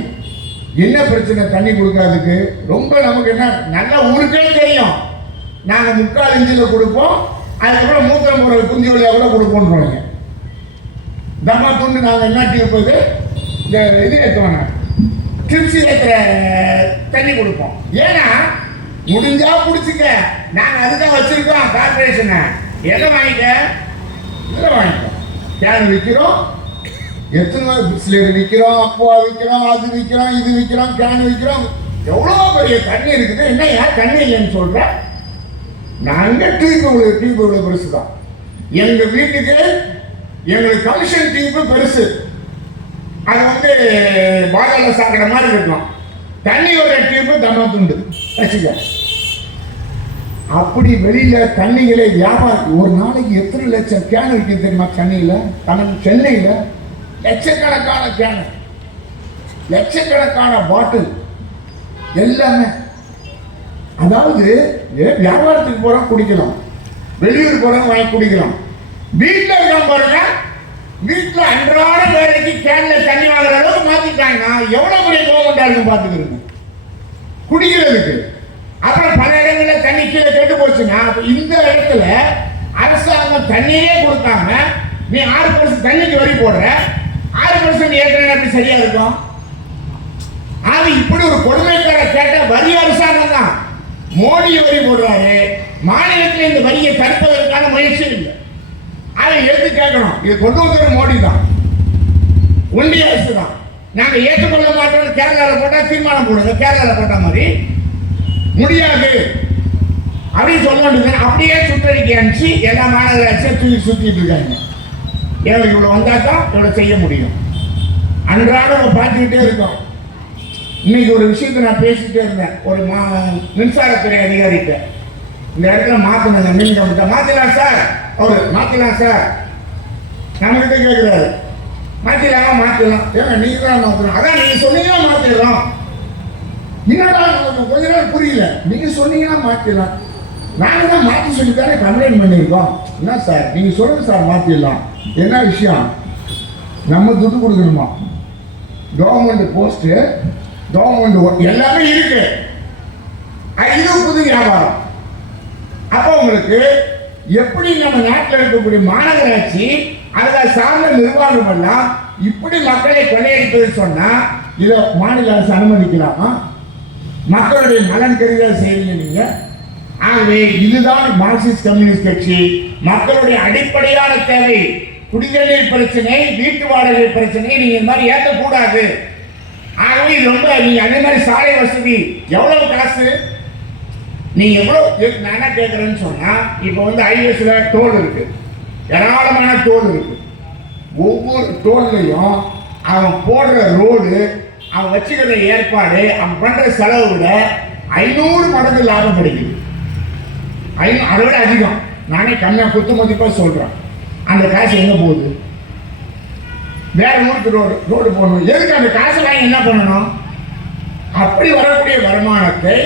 என்ன பிரச்சனை? தண்ணி கொடுக்காததுக்கு ரொம்ப நமக்கு என்ன, நல்லா ஊருக்கே தெரியும். நாங்கள் 3/4 இன்ச்சில் கொடுப்போம், அதுக்கப்புறம் மூத்திரம் போடுற குஞ்சு வழியாக கூட கொடுப்போம்ன்றோங்க. தம்மா துண்டு நாங்கள் என்ன போது இந்த இது ஏற்றுவாங்க, திருச்சி ஏற்றுற தண்ணி கொடுப்போம். ஏன்னா முடிஞ்சா பிடிச்சிக்க, நாங்கள் அதுதான் வச்சிருக்கோம் கார்பரேஷனை. எதை வாங்கிக்க? இதில் வாங்கிக்க. கேன் விற்கிறோம், எத்தனை பிஸ்லேட் விற்கிறோம், அப்பா விற்கிறோம், அது விற்கிறோம், இது விற்கிறோம், கேன் விற்கிறோம். எவ்வளோ பெரிய தண்ணி இருக்குது. என்ன ஏன் தண்ணி இல்லைன்னு சொல்ற? நாங்கள் டியூப் இவ்வளோ பெருசு தான். எங்கள் வீட்டுக்கு எங்களுக்கு கமிஷன் டியூப் பெருசு. அது பாதாள சாக்கடை மாதிரி இருக்கும். தண்ணி ஒரு 8 ரூபாய் தம்மா துண்டு வச்சுக்க. அப்படி வெளியில தண்ணிகளை வியாபாரம் ஒரு நாளைக்கு எத்தனை லட்சம் கேன் இருக்கு தெரியுமா? தண்ணியில சென்னையில லட்சக்கணக்கான கேன், லட்சக்கணக்கான பாட்டில் எல்லாமே. அதாவது வியாபாரத்துக்கு போறோம் குடிக்கலாம், வெளியூர் போறோம் வாங்கி குடிக்கலாம். வீட்டில் இருக்க பாருங்க, வீட்டில் அன்றாட வேலைக்கு கேன்ல தண்ணி வாங்குற அளவுக்கு மாத்திட்டாங்கன்னா எவ்வளவு பெரிய கவர்மெண்டா இருக்கும் பார்த்துக்கிறோம் குடிக்கிறதுக்கு. அப்புறம் பல இடங்களில் தண்ணி கீழே கெட்டு போச்சுன்னா இந்த இடத்துல அரசாங்கம் தண்ணியே கொடுக்காம நீ 6% தண்ணிக்கு வரி போடுற, 6% ஏற்கனவே அப்படி சரியா இருக்கும். அது இப்படி ஒரு கொடுமைக்கார கேட்ட வரி அரசாங்கம் தான். மோடி வரி போடுறாரு, மாநிலத்தில் இந்த வரியை தடுப்பதற்கான முயற்சி இல்லை. அதை எடுத்து கேட்கணும். இது கொண்டு வந்தது மோடி தான், ஒன்றிய அரசு தான். நாங்க ஏற்றுக்கொள்ள மாட்டோம். கேரளாவில் போட்டா தீர்மானம் போடுங்க, கேரளாவில் போட்ட மாதிரி முடியாது அப்படின்னு சொல்ல வேண்டியது. அப்படியே சுற்றறிக்கை அனுப்பிச்சு எல்லா மாநகராட்சியும் தூக்கி சுத்திட்டு இருக்காங்க. எனக்கு இவ்வளவு வந்தா தான் இவ்வளவு செய்ய முடியும். அன்றாட நம்ம பார்த்துக்கிட்டே இருக்கோம். இன்னைக்கு ஒரு விஷயத்தை நான் பேசிக்கிட்டே இருந்தேன் ஒரு மின்சாரத்துறை அதிகாரிகிட்ட. இந்த இடத்துல மாற்றணுங்க, மின் கம்பத்தை மாற்றலாம் சார், அவரு மாற்றலாம் சார் நம்மகிட்ட கேட்குறாரு. மாற்றிடலாம் மாற்றலாம், ஏங்க நீங்க தான் மாற்றணும். அதான் நீங்க சொன்னீங்கன்னா மாற்றிடலாம். என்னடா கொஞ்ச நேரம் புரியல. நீங்க சொன்னீங்கன்னா மாற்றிடலாம், நாங்க தான் மாற்றி சொல்லித்தானே கம்ப்ளைண்ட் பண்ணியிருக்கோம். என்ன சார் நீங்க சொல்லுங்க சார் மாற்றிடலாம். என்ன விஷயம்? நம்ம துட்டு கொடுக்கணுமா? கவர்மெண்ட் போஸ்ட், கவர்மெண்ட் எல்லாமே இருக்கு. இது புது வியாபாரம். அப்போ உங்களுக்கு எப்படி நம்ம நாட்டில் இருக்கக்கூடிய மாநகராட்சி அதை சார்ந்த நிர்வாகம் எல்லாம் இப்படி மக்களை கொள்ளையடிப்பது சொன்னா இதை மாநில அரசு அனுமதிக்கலாமா? மக்களுடைய நலன் கருத செய்வீங்க நீங்க. ஆகவே இதுதான் மார்க்சிஸ்ட் கம்யூனிஸ்ட் கட்சி. மக்களுடைய அடிப்படையான தேவை குடிநீர் பிரச்சனை, வீட்டு வாடகை பிரச்சனை நீங்க இந்த மாதிரி ஏற்கக்கூடாது. ஆகவே ரொம்ப நீங்க அதே மாதிரி சாலை வசதி எவ்வளவு காசு நீங்க எவ்வளவு நான் என்ன கேட்கறேன்னு சொன்னா, இப்ப வந்து ஹைவேஸ்ல டோல் இருக்கு, ஏராளமான டோல் இருக்கு. ஒவ்வொரு டோல்லையும் அவன் போடுற ரோடு, அவன் வச்சுக்கிற ஏற்பாடு, அவன் பண்ற செலவு விட 500 மடங்கு லாபம் கிடைக்குது. அதை விட அதிகம். நானே கம்மியா குத்து மதிப்பா சொல்றேன். அந்த காசு எங்க போகுது? வேற ஊருக்கு ரோடு போடணும். எதுக்கு அந்த காசு வாங்கி என்ன பண்ணணும்? அப்படி வரக்கூடிய வருமானத்தை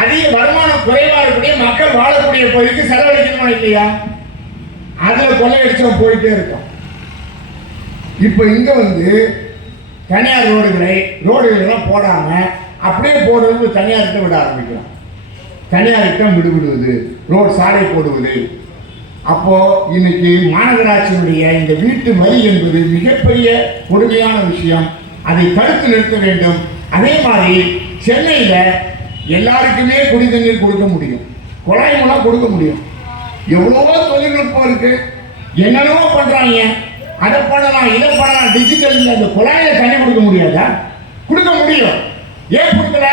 அதிக வருமானம் குறைவா இருக்கக்கூடிய மக்கள் வாழக்கூடிய பகுதிக்கு செலவழிக்கணுமா இல்லையா? அதுல கொள்ளையடிச்சவன் போயிட்டே இருக்கும். இப்ப இங்க வந்து தனியார் ரோடுகள் போடாம அப்படியே போடுறது தனியார்கிட்ட விட ஆரம்பிக்கலாம். தனியார்கிட்ட விடுவிடுவது, ரோடு சாலை போடுவது. அப்போ இன்னைக்கு மாநகராட்சியினுடைய இந்த வீட்டு வரி என்பது மிகப்பெரிய கொடுமையான விஷயம். அதை தடுத்து நிறுத்த வேண்டும். அதே மாதிரி சென்னையில எல்லாருக்குமே குடி தண்ணீர் கொடுக்க முடியும், குழாய் மூலம் கொடுக்க முடியும். எவ்வளவோ தொழில்நுட்பம் இருக்கு, என்னென்னவோ பண்றாங்க. அதை பண்ணலாம், இதை பண்ணலாம், டிஜிட்டல். அந்த குழாயில தண்ணி கொடுக்க முடியாதா? கொடுக்க முடியும். ஏன் கொடுக்கல?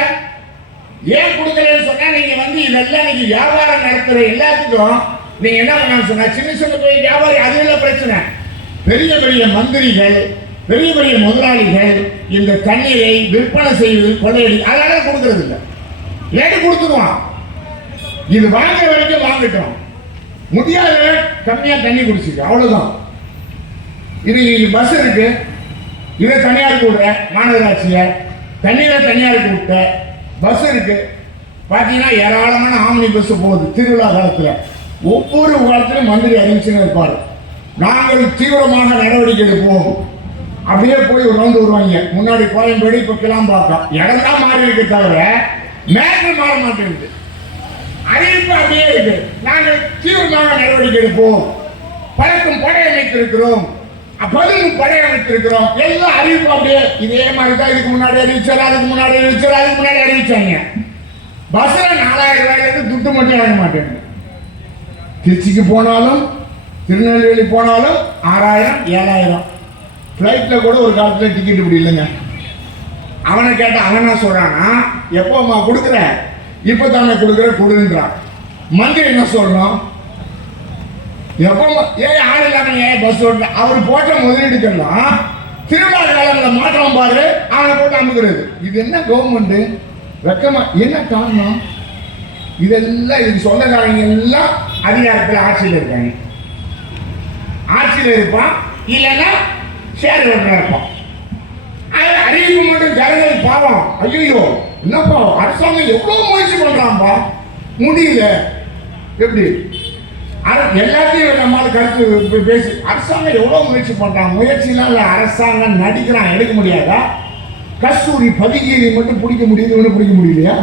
ஏன் கொடுக்கலன்னு சொன்னா, நீங்க வந்து இதெல்லாம் நீங்க வியாபாரம் நடத்துற எல்லாத்துக்கும் நீங்க என்ன பண்ண சொன்னா, சின்ன தொழில் வியாபாரி அதுல பிரச்சனை. பெரிய பெரிய மந்திரிகள், பெரிய பெரிய முதலாளிகள் இந்த தண்ணீரை விற்பனை செய்வது, கொள்ளையடி, அதனால கொடுக்கறது இல்லை. லேட்டு கொடுத்துருவான். இது வாங்குற வரைக்கும் வாங்கட்டும், முடியாத கம்மியா தண்ணி குடிச்சிருக்கு, அவ்வளவுதான். இது பஸ் இருக்கு, இதை தனியாருக்கு விடுற மாநகராட்சிய, தண்ணீரை தனியாருக்கு விட்ட பஸ் இருக்கு. பார்த்தீங்கன்னா ஏராளமான ஆம்னி பஸ் போகுது திருவிழா காலத்தில். ஒவ்வொரு காலத்திலும் மந்திரி அறிவிச்சுன்னு இருப்பார், நாங்கள் தீவிரமாக நடவடிக்கை எடுப்போம். அப்படியே போய் ஒரு ரவுண்டு வருவாங்க. முன்னாடி கோயம்பேடு, இப்போ கிளாம்பாக்கம், இடம் தான் மாறி இருக்கு தவிர மேட்டர் மாற மாட்டேங்குது. அறிவிப்பு அப்படியே இருக்கு, நாங்கள் தீவிரமாக நடவடிக்கை எடுப்போம், பறக்கும் படை அமைத்திருக்கிறோம், பதிலும் படை அமைத்திருக்கிறோம். எல்லாம் அறிவிப்பு அப்படியே இதே மாதிரி தான். இதுக்கு முன்னாடி அறிவிச்சார், அதுக்கு முன்னாடி அறிவிச்சார், அதுக்கு முன்னாடி அறிவிச்சாங்க. பஸ்ல 4000 ரூபாயிலிருந்து துட்டு மட்டும் வாங்க மாட்டேங்குது. திருச்சிக்கு போனாலும் திருநெல்வேலி போனாலும் 6000 7000. ஃப்ளைட்ல கூட ஒரு காலத்தில் டிக்கெட் இப்படி இல்லைங்க. அவனை கேட்ட அவன் என்ன சொல்றான்னா, எப்போம்மா கொடுக்குற? இப்போ தானே கொடுக்குற, கொடுன்றான். மந்திரி என்ன சொல்றோம், எப்போ ஏன் ஆள் இல்லாம ஏன் பஸ் ஓட்டுற? அவர் போட்ட முதலீடுக்கெல்லாம் திருவிழா காலங்களில் மாற்றம் பாரு, அவனை போட்டு அமுக்கிறது. இது என்ன கவர்மெண்ட் வெக்கமா? என்ன காரணம்? இதெல்லாம் இது சொந்தக்காரங்க எல்லாம் அதிகாரத்தில் ஆட்சியில் இருக்காங்க. ஆட்சியில் இருப்பான், இல்லைன்னா ஷேர் ஹோல்டராக இருப்பான். அறிவிப்பு மட்டும் ஜனங்கள் பாவம், ஐயோ என்னப்பா அரசாங்கம் எவ்வளவு முயற்சி பண்றான்பா, முடியல. எப்படி எல்லாத்தையும் நம்மளால கருத்து பேசி அரசாங்கம் எவ்வளவு முயற்சி பண்றான், முயற்சினால அரசாங்கம் நடிக்கிறான், எடுக்க முடியாதா? கஸ்தூரி பதிகீரி மட்டும் பிடிக்க முடியுது, ஒன்றும் பிடிக்க முடியலையா?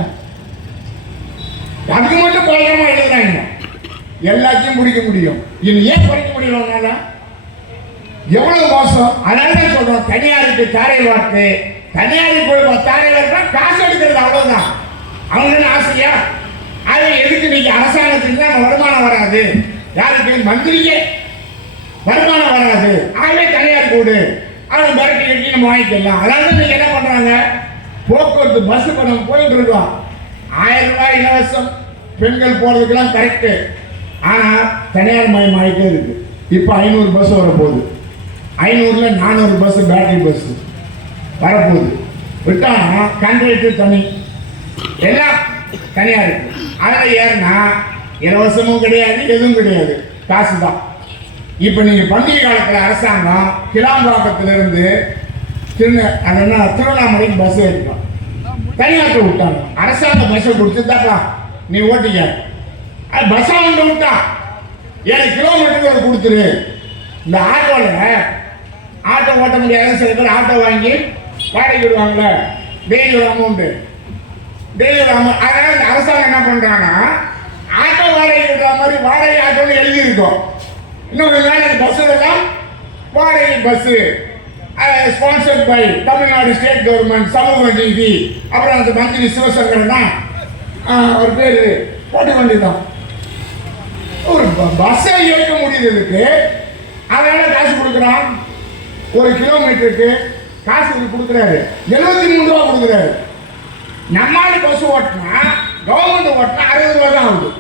அதுக்கு மட்டும் பயங்கரமா எழுதுறாங்க, எல்லாத்தையும் பிடிக்க முடியும். இது ஏன் குறைக்க முடியல? எவ்வளவு மோசம். அதனால சொல்றோம், தனியாருக்கு தாரை வார்த்தை, தனியாருக்கு போய் தாரை வார்த்தை காசு எடுக்கிறது, அவ்வளவுதான். அவங்க ஆசையா? அது எதுக்கு? நீங்க அரசாங்கத்துக்கு தான் வருமானம் வராது, யாருக்கு? மந்திரிக்கே வருமானம் வராது. ஆகவே தனியார் கூடு, அவன் மிரட்டி கட்டி நம்ம வாங்கிக்கலாம். அதனால நீங்க என்ன பண்றாங்க, போக்குவரத்து பஸ் பணம் போயிட்டு இருக்கோம், 1000 ரூபாய் இலவசம், பெண்கள் போறதுக்கெல்லாம் கரெக்டு. ஆனா தனியார் மயம் ஆகிட்டே இருக்கு. இப்போ 500 பஸ் வரப்போகுது, 500ல் 400 பஸ் பேட்டரி பஸ் வரப்போகுது. விட்டானா கண்ட்ரக்டர் தனி, எல்லாம் தனியாக இருக்கு. அதில் ஏறினா இலவசமும் கிடையாது, எதுவும் கிடையாது, காசு தான். இப்போ நீங்கள் பண்டிகை காலத்தில் அரசாங்கம் கிளாம்பாக்கத்திலிருந்து திருவண்ணாமலைக்கு பஸ் எடுக்கணும், தனியாற்ற விட்டாங்க. அரசாங்க பஸ்ஸை கொடுத்துட்டாக்கா நீ ஓட்டிக்க, அது பஸ்ஸாக வந்து விட்டா 7 கிலோமீட்டருக்கு அதை கொடுத்துரு. இந்த ஆட்டோவில் ஆட்டோ ஓட்ட முடியாத சில பேர் ஆட்டோ வாங்கி வாடகை விடுவாங்கள்ல, டெய்லி ஒரு அமௌண்ட்டு, டெய்லி ஒரு அமௌண்ட். அதனால் இந்த அரசாங்கம் என்ன பண்ணுறாங்கன்னா, ஆட்டோ வாடகை விடுற மாதிரி வாடகை ஆட்டோன்னு எழுதியிருக்கோம். இன்னொரு நாள் அந்த பஸ்ஸுலாம் வாடகை bus sponsored by Tamil Nadu state government, சமூக நீதி, அப்புறம் அந்த மந்திரி சிவசங்கர் தான் அவர் பேர் போட்ட வேண்டியதுதான். ஒரு பஸ்ஸை இயக்க முடியறதுக்கு அதனால காசு கொடுக்குறான். 1 கிலோமீட்டருக்கு காசு கொடுக்குறாரு, 73 ரூபா கொடுக்குறாரு. நம்மளால பஸ் ஓட்டினா, கவர்மெண்ட் ஓட்டினா 60 ரூபா தான் ஆகுது.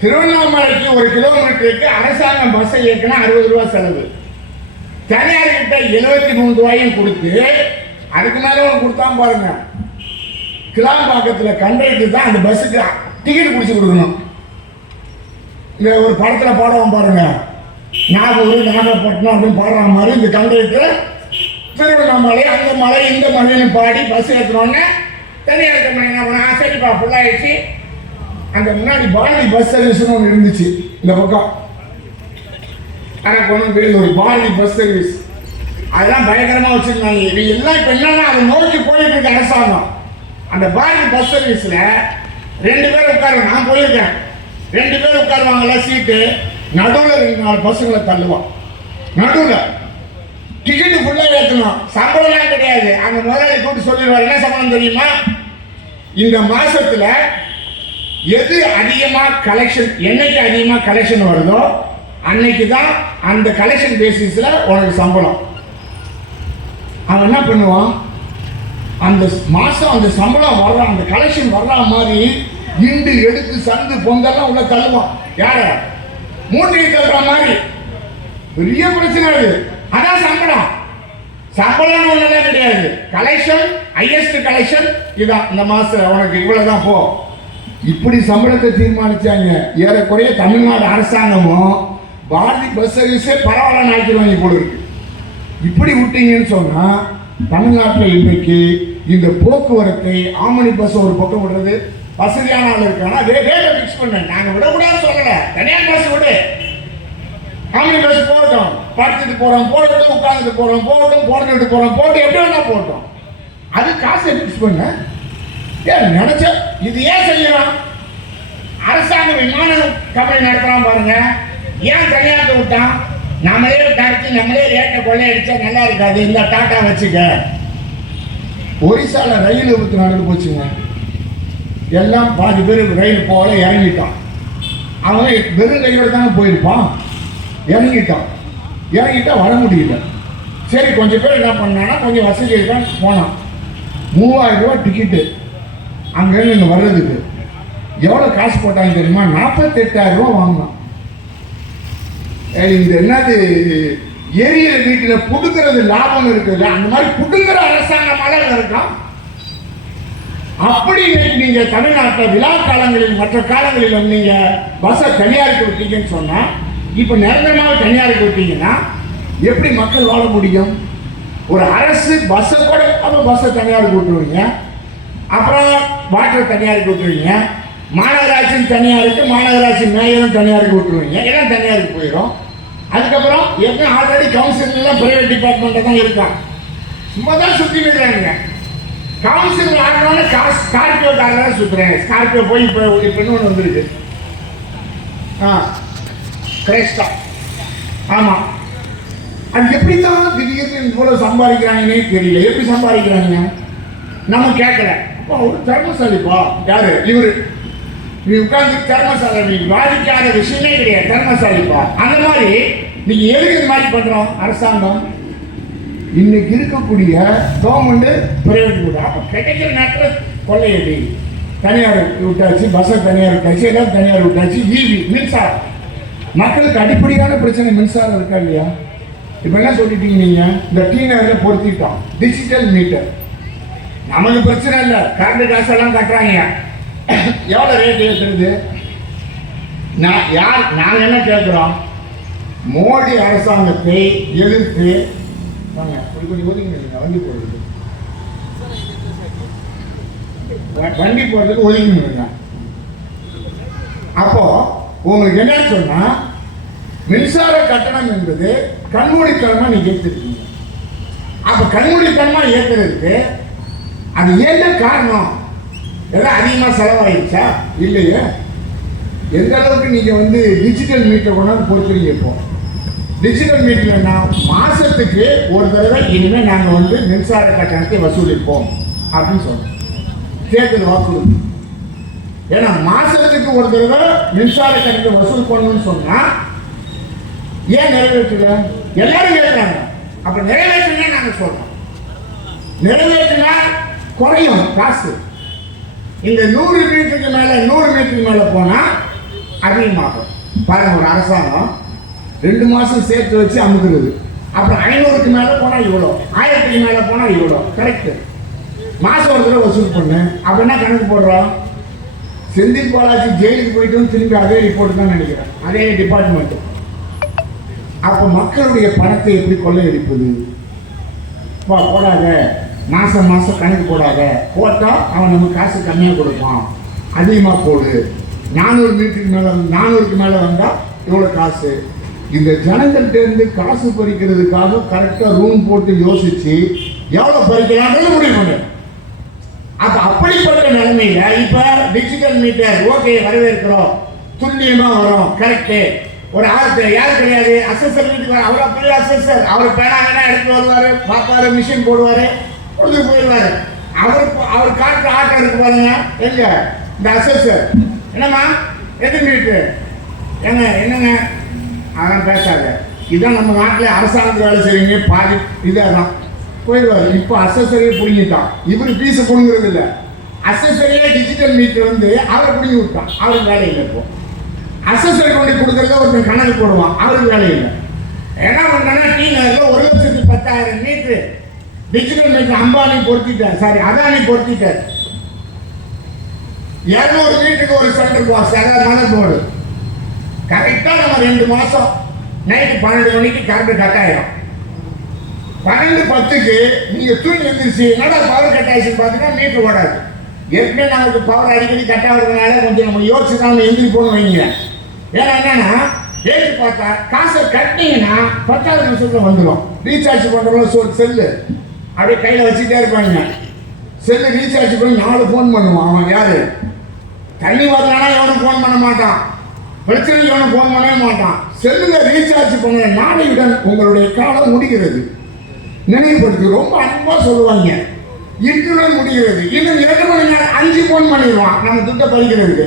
திருவண்ணாமலைக்கு 1 கிலோமீட்டருக்கு அரசாங்கம் பஸ்ஸை இயக்கினா 60 ரூபா செலவு. தனியார் கிட்ட 73 ரூபாயும் கொடுத்து, அதுக்கு மேல ஒன்று கொடுத்தாம பாருங்க, கிளாம்பாக்கத்தில் கண்டக்டர் தான் அந்த பஸ்ஸுக்கு டிக்கெட் பிடிச்சி கொடுக்கணும். இந்த ஒரு படத்தில் பாடுவோம் பாருங்க, நாகூர் நாகப்பட்டினம் அப்படின்னு பாடுற மாதிரி இந்த கண்டக்டர் திருவண்ணாமலை அந்த மலை இந்த மலைன்னு பாடி பஸ் ஏற்றுனோடனே தனியார் கம்பெனி என்ன பண்ணா, சரிப்பா ஃபுல்லாகிடுச்சு. அந்த முன்னாடி பாரதி பஸ் சர்வீஸ்னு ஒன்று இருந்துச்சு இந்த பக்கம், எனக்கு ஒன்று ஒரு பாரதி பஸ் சர்வீஸ், அதெல்லாம் பயங்கரமாக வச்சுருந்தாங்க. இது எல்லாம் இப்போ என்னன்னா அதை நோக்கி போயிட்டு இருக்க அரசாங்கம். அந்த பாரதி பஸ் சர்வீஸில் 2 பேர் உட்காருங்க, நான் போயிருக்கேன், 2 பேர் உட்காருவாங்கல்ல சீட்டு, நடுவில் 2-4 பஸ்ஸுங்களை தள்ளுவான். நடுவில் டிக்கெட்டு ஃபுல்லாக ஏற்றணும், சம்பளம்லாம் கிடையாது. அந்த முதலாளி கூப்பிட்டு சொல்லிடுவார், என்ன சம்பளம் தெரியுமா, இந்த மாசத்துல எது அதிகமாக கலெக்ஷன், என்னைக்கு அதிகமாக கலெக்ஷன் வருதோ அன்னைக்கு தான் அந்த கலெக்ஷன் பேசிஸில் உனக்கு சம்பளம். அவன் என்ன பண்ணுவான், அந்த மாதம் அந்த சம்பளம் வர்ற அந்த கலெக்ஷன் வர்ற மாதிரி இண்டு எடுத்து சந்து பொங்கல்லாம் உள்ள தள்ளுவான். யார மூட்டையை தள்ளுற மாதிரி பெரிய பிரச்சனை அது. அதான் சம்பளம். சம்பளம் ஒன்றுலாம் கிடையாது, கலெக்ஷன், ஹையஸ்ட் கலெக்ஷன் இதான், இந்த மாதம் உனக்கு இவ்வளோதான் போ. இப்படி சம்பளத்தை தீர்மானிச்சாங்க. ஏறக்குறைய தமிழ்நாடு அரசாங்கமும் பாரதி பஸ் சர்வீஸே பரவாயில்ல ஆக்கிடுவாங்க போல இருக்கு. இப்படி விட்டீங்கன்னு சொன்னா தமிழ்நாட்டில் இன்றைக்கு இந்த போக்குவரத்தை ஆமணி பஸ் ஒரு பக்கம் விடுறது, வசதியான ஆள் இருக்கானா ரேட்டை ஃபிக்ஸ் பண்ண, நாங்கள் விடக்கூடாதுன்னு சொல்லலை, தனியார் பஸ் விடு, ஆமணி பஸ் போட்டோம், படுத்துட்டு போகிறோம் போட்டோம், உட்காந்துட்டு போகிறோம் போட்டோம், போட்டுட்டு போகிறோம் போட்டு, எப்படி வேணா போட்டோம், அது காசை ஃபிக்ஸ் பண்ண. ஏன் நினைச்ச இது ஏன் செய்யலாம்? அரசாங்க விமான கம்பெனி நடத்துறான் பாருங்க, ஏன் தனியார்ட்ட விட்டான்? நம்மளே நடத்தி நம்மளே ரேட்டை கொள்ளையடிச்சா நல்லா இருக்காது, இந்த டாட்டா வச்சுக்க. ஒரிசால ரயில் விபத்து நடந்து போச்சுங்க, எல்லாம் பாதி பேர் ரயில் போல இறங்கிட்டான். அவன் வெறும் கையோட தானே போயிருப்பான், இறங்கிட்டா வர முடியல. சரி கொஞ்சம் பேர் என்ன பண்ணான்னா கொஞ்சம் வசதி இருக்கான் போனான். 3000 ரூபா டிக்கெட்டு அங்கேருந்து இங்கே வர்றதுக்கு. எவ்வளோ காசு போட்டாங்க தெரியுமா? 48,000 ரூபா வாங்கினான். இந்த என்னது எரியிற வீட்டுல புடுங்கிறது லாபம் இருக்குது, அந்த மாதிரி புடுங்குற அரசாங்கமால இருக்கும். அப்படி நீங்க தமிழ்நாட்டில் விழா காலங்களில் மற்ற காலங்களிலும் நீங்க பஸ்ஸை தனியாருக்கு விட்டீங்கன்னு சொன்னா, இப்ப நிரந்தரமாக தனியாருக்கு விட்டீங்கன்னா எப்படி மக்கள் வாழ முடியும்? ஒரு அரசு பஸ்ஸை கூட அப்ப பஸ்ஸை தனியாருக்கு விட்டுருவீங்க, அப்புறம் வாட்டர் தனியாருக்கு விட்டுருவீங்க, மாநகராட்சி தனியாருக்கு, மாநகராட்சி மேயரும் தனியாருக்கு விட்டுருவீங்க, எல்லாம் தனியாருக்கு போயிடும். அதுக்கப்புறம் எப்படி ஆல்ரெடி கவுன்சிலர்லாம் பிரைவேட் டிபார்ட்மெண்ட்டில் தான் இருக்கான், சும்மா தான் சுற்றி இருக்கிறாங்க. கவுன்சிலர் ஆகணும்னு ஸ்கார்பியோ காரில் தான் சுற்றுறேன். ஸ்கார்பியோ போய் இப்போ இன்னொன்று வந்துருக்கு, கிரேஸ்டா. ஆமாம், அது எப்படி தான் திடீர்னு இவ்வளோ சம்பாதிக்கிறாங்கன்னே தெரியல. எப்படி சம்பாதிக்கிறாங்க நம்ம கேட்கல. அப்போ ஒரு தர்மசாலிப்பா யாரு இவரு, நீ உட்கார்ந்து தர்மசாலை, நீ பாதிக்காத விஷயமே கிடையாது, தர்மசாலிப்பா. அந்த மாதிரி நீங்க எதுக்கு இந்த மாதிரி பண்றோம்? அரசாங்கம் இன்னைக்கு இருக்கக்கூடிய கவர்மெண்ட் பிரைவேட் கூட அப்ப கிடைக்கிற நேரத்தில் கொள்ளையடி தனியார் விட்டாச்சு, பஸ்ஸை தனியார் விட்டாச்சு, எல்லாம் தனியார் விட்டாச்சு. ஈவி மின்சாரம், மக்களுக்கு அடிப்படையான பிரச்சனை மின்சாரம் இருக்கா இல்லையா? இப்ப என்ன சொல்லிட்டீங்க நீங்க, இந்த டீனர்ல பொருத்திட்டோம் டிஜிட்டல் மீட்டர். நமக்கு பிரச்சனை இல்லை, கரண்ட் காசெல்லாம் கட்டுறாங்க, எவ்வளவு ரேட் ஏற்றுறது? நாங்க என்ன கேட்கிறோம்? மோடி அரசாங்கத்தை எதிர்த்து கொஞ்சம் ஒதுங்க, வண்டி போடுறது ஒதுங்கிங்க. அப்போ உங்களுக்கு என்ன சொன்னா, மின்சார கட்டணம் என்பது கண்மூடித்தனமா நீங்க ஏற்றிருக்கீங்க. அப்ப கண்மூடித்தனமா ஏற்றுறதுக்கு அது என்ன காரணம்? எல்லாம் அதிகமாக செலவாயிடுச்சா? இல்லையே. எந்த அளவுக்கு நீங்க டிஜிட்டல் மீட்டர் கொண்டாந்து பொறுத்துறீங்க. இப்போ டிஜிட்டல் மீட்டர்னா மாசத்துக்கு ஒரு தடவை இனிமேல் நாங்கள் மின்சார கட்டணத்தை வசூலிப்போம் அப்படின்னு சொல்றோம், தேர்தல் வாக்குறுதி. ஏன்னா மாசத்துக்கு ஒரு தடவை மின்சார கட்டணத்தை வசூல் பண்ணணும்னு சொன்னா ஏன் நிறைவேற்றல? எல்லாரும் கேட்கிறாங்க. அப்ப நிறைவேற்றினா நாங்க சொல்றோம், நிறைவேற்றினா குறையும் காசு. இந்த 100 மீட்டருக்கு மேல 100 மீட்டருக்கு மேல போனா அதிகமாகும். பாருங்க, ஒரு அரசாங்கம் 2 மாசம் சேர்த்து வச்சு அமுக்குறது. அப்புறம் 500க்கு மேல போனா இவ்வளோ, 1000க்கு மேல போனா இவ்வளோ. கரெக்ட். மாசம் ஒரு தடவை வசூல் பண்ணு. அப்ப என்ன கணக்கு போடுறோம்? செந்தில் பாலாஜி ஜெயிலுக்கு போயிட்டு திரும்பி அதே ரிப்போர்ட் தான் நினைக்கிறேன், அதே டிபார்ட்மெண்ட். அப்ப மக்களுடைய பணத்தை எப்படி கொள்ளையடிப்பது? போடாத, மாசம் மாசம் கணக்கு போடாத, போட்டா அவன் நமக்கு காசு கம்மியாக கொடுப்பான், அதிகமாக போடு. 400 மீட்டருக்கு மேலே 400க்கு மேலே வந்தால் இவ்வளோ காசு. இந்த ஜனங்கள்கிட்ட காசு பறிக்கிறதுக்காக கரெக்டாக ரூம் போட்டு யோசிச்சு எவ்வளோ பறிக்கலாம்னு முடிவு பண்ணு. அப்போ அப்படிப்பட்ட நிலைமையில இப்போ டிஜிட்டல் மீட்டர் ஓகே வரவேற்கிறோம், துல்லியமாக வரும், கரெக்டு. ஒரு யாரு கிடையாது, அசஸர் வீட்டுக்கு வர, அவர் அப்படியே அசஸர், அவர் பேனாங்கன்னா எடுத்து வருவார், பார்ப்பாரு, மிஷின் போடுவார், கொடுத்து போயிடுவாரு. அவர் காட்டுற ஆட்டம் இருக்கு பாருங்க, எங்க இந்த அசஸர். என்னம்மா எது மீட்டு ஏங்க என்னங்க அதெல்லாம் பேசாத. இதுதான் நம்ம நாட்டில் அரசாங்கத்தில் வேலை செய்வீங்க பாதி இதான் போயிடுவார். இப்போ அசஸரையே பிடிங்கிட்டான். இவர் பீஸை பிடுங்கிறது இல்லை, அசஸரையே டிஜிட்டல் மீட்டர் அவரை பிடிங்கி விட்டான். அவருக்கு வேலை இல்லை. இப்போ அசஸரை கொண்டு கொடுக்கறத ஒருத்தன் கணக்கு போடுவான், அவருக்கு வேலை இல்லை. என்ன பண்ணா டீனர்ல 1,10,000 மீட்டரு டிஜிட்டல் மீட்டர் அம்பானி பொருத்திட்டார், சாரி அதானி பொருத்திட்டார். 200 மீட்டருக்கு ஒரு சென்டர் பாக்ஸ், அதாவது மதர் போர்டு. கரெக்டா நம்ம 2 மாசம் நைட்டு 12 மணிக்கு கரண்ட் கட் ஆயிடும். 12:10க்கு நீங்க தூங்கி எழுந்திரிச்சு என்னடா பவர் கட் ஆயிடுச்சுன்னு பார்த்தீங்கன்னா மீட்டர் ஓடாது. ஏற்கனவே நமக்கு பவர் அடிக்கடி கட் ஆகுறதுனால கொஞ்சம் நம்ம யோசிச்சு தான் எந்திரிப்போன்னு வைங்க. ஏன்னா என்னன்னா ஏற்றி பார்த்தா காசை கட்டினீங்கன்னா 10வது நிமிஷத்துல வந்துடும். ரீசார்ஜ் பண்றவங்க செல்லு அப்படியே கையில வச்சுட்டே இருப்பாங்க. செல்லு ரீசார்ஜ் பண்ணி 4 ஃபோன் பண்ணுவான். அவன் யாரு? தண்ணி வரலன்னா எவனும் ஃபோன் பண்ண மாட்டான், பிரச்சனை எவனும் ஃபோன் பண்ணவே மாட்டான். செல்லுல ரீசார்ஜ் பண்ண நாளையுடன் உங்களுடைய காலம் முடிகிறது. நினைவுபடுத்தி ரொம்ப அன்பா சொல்லுவாங்க, இன்றுடன் முடிகிறது. இன்னும் 2 மணி நேரம் 5 ஃபோன் பண்ணிடுவான் நம்ம துட்ட பறிக்கிறதுக்கு.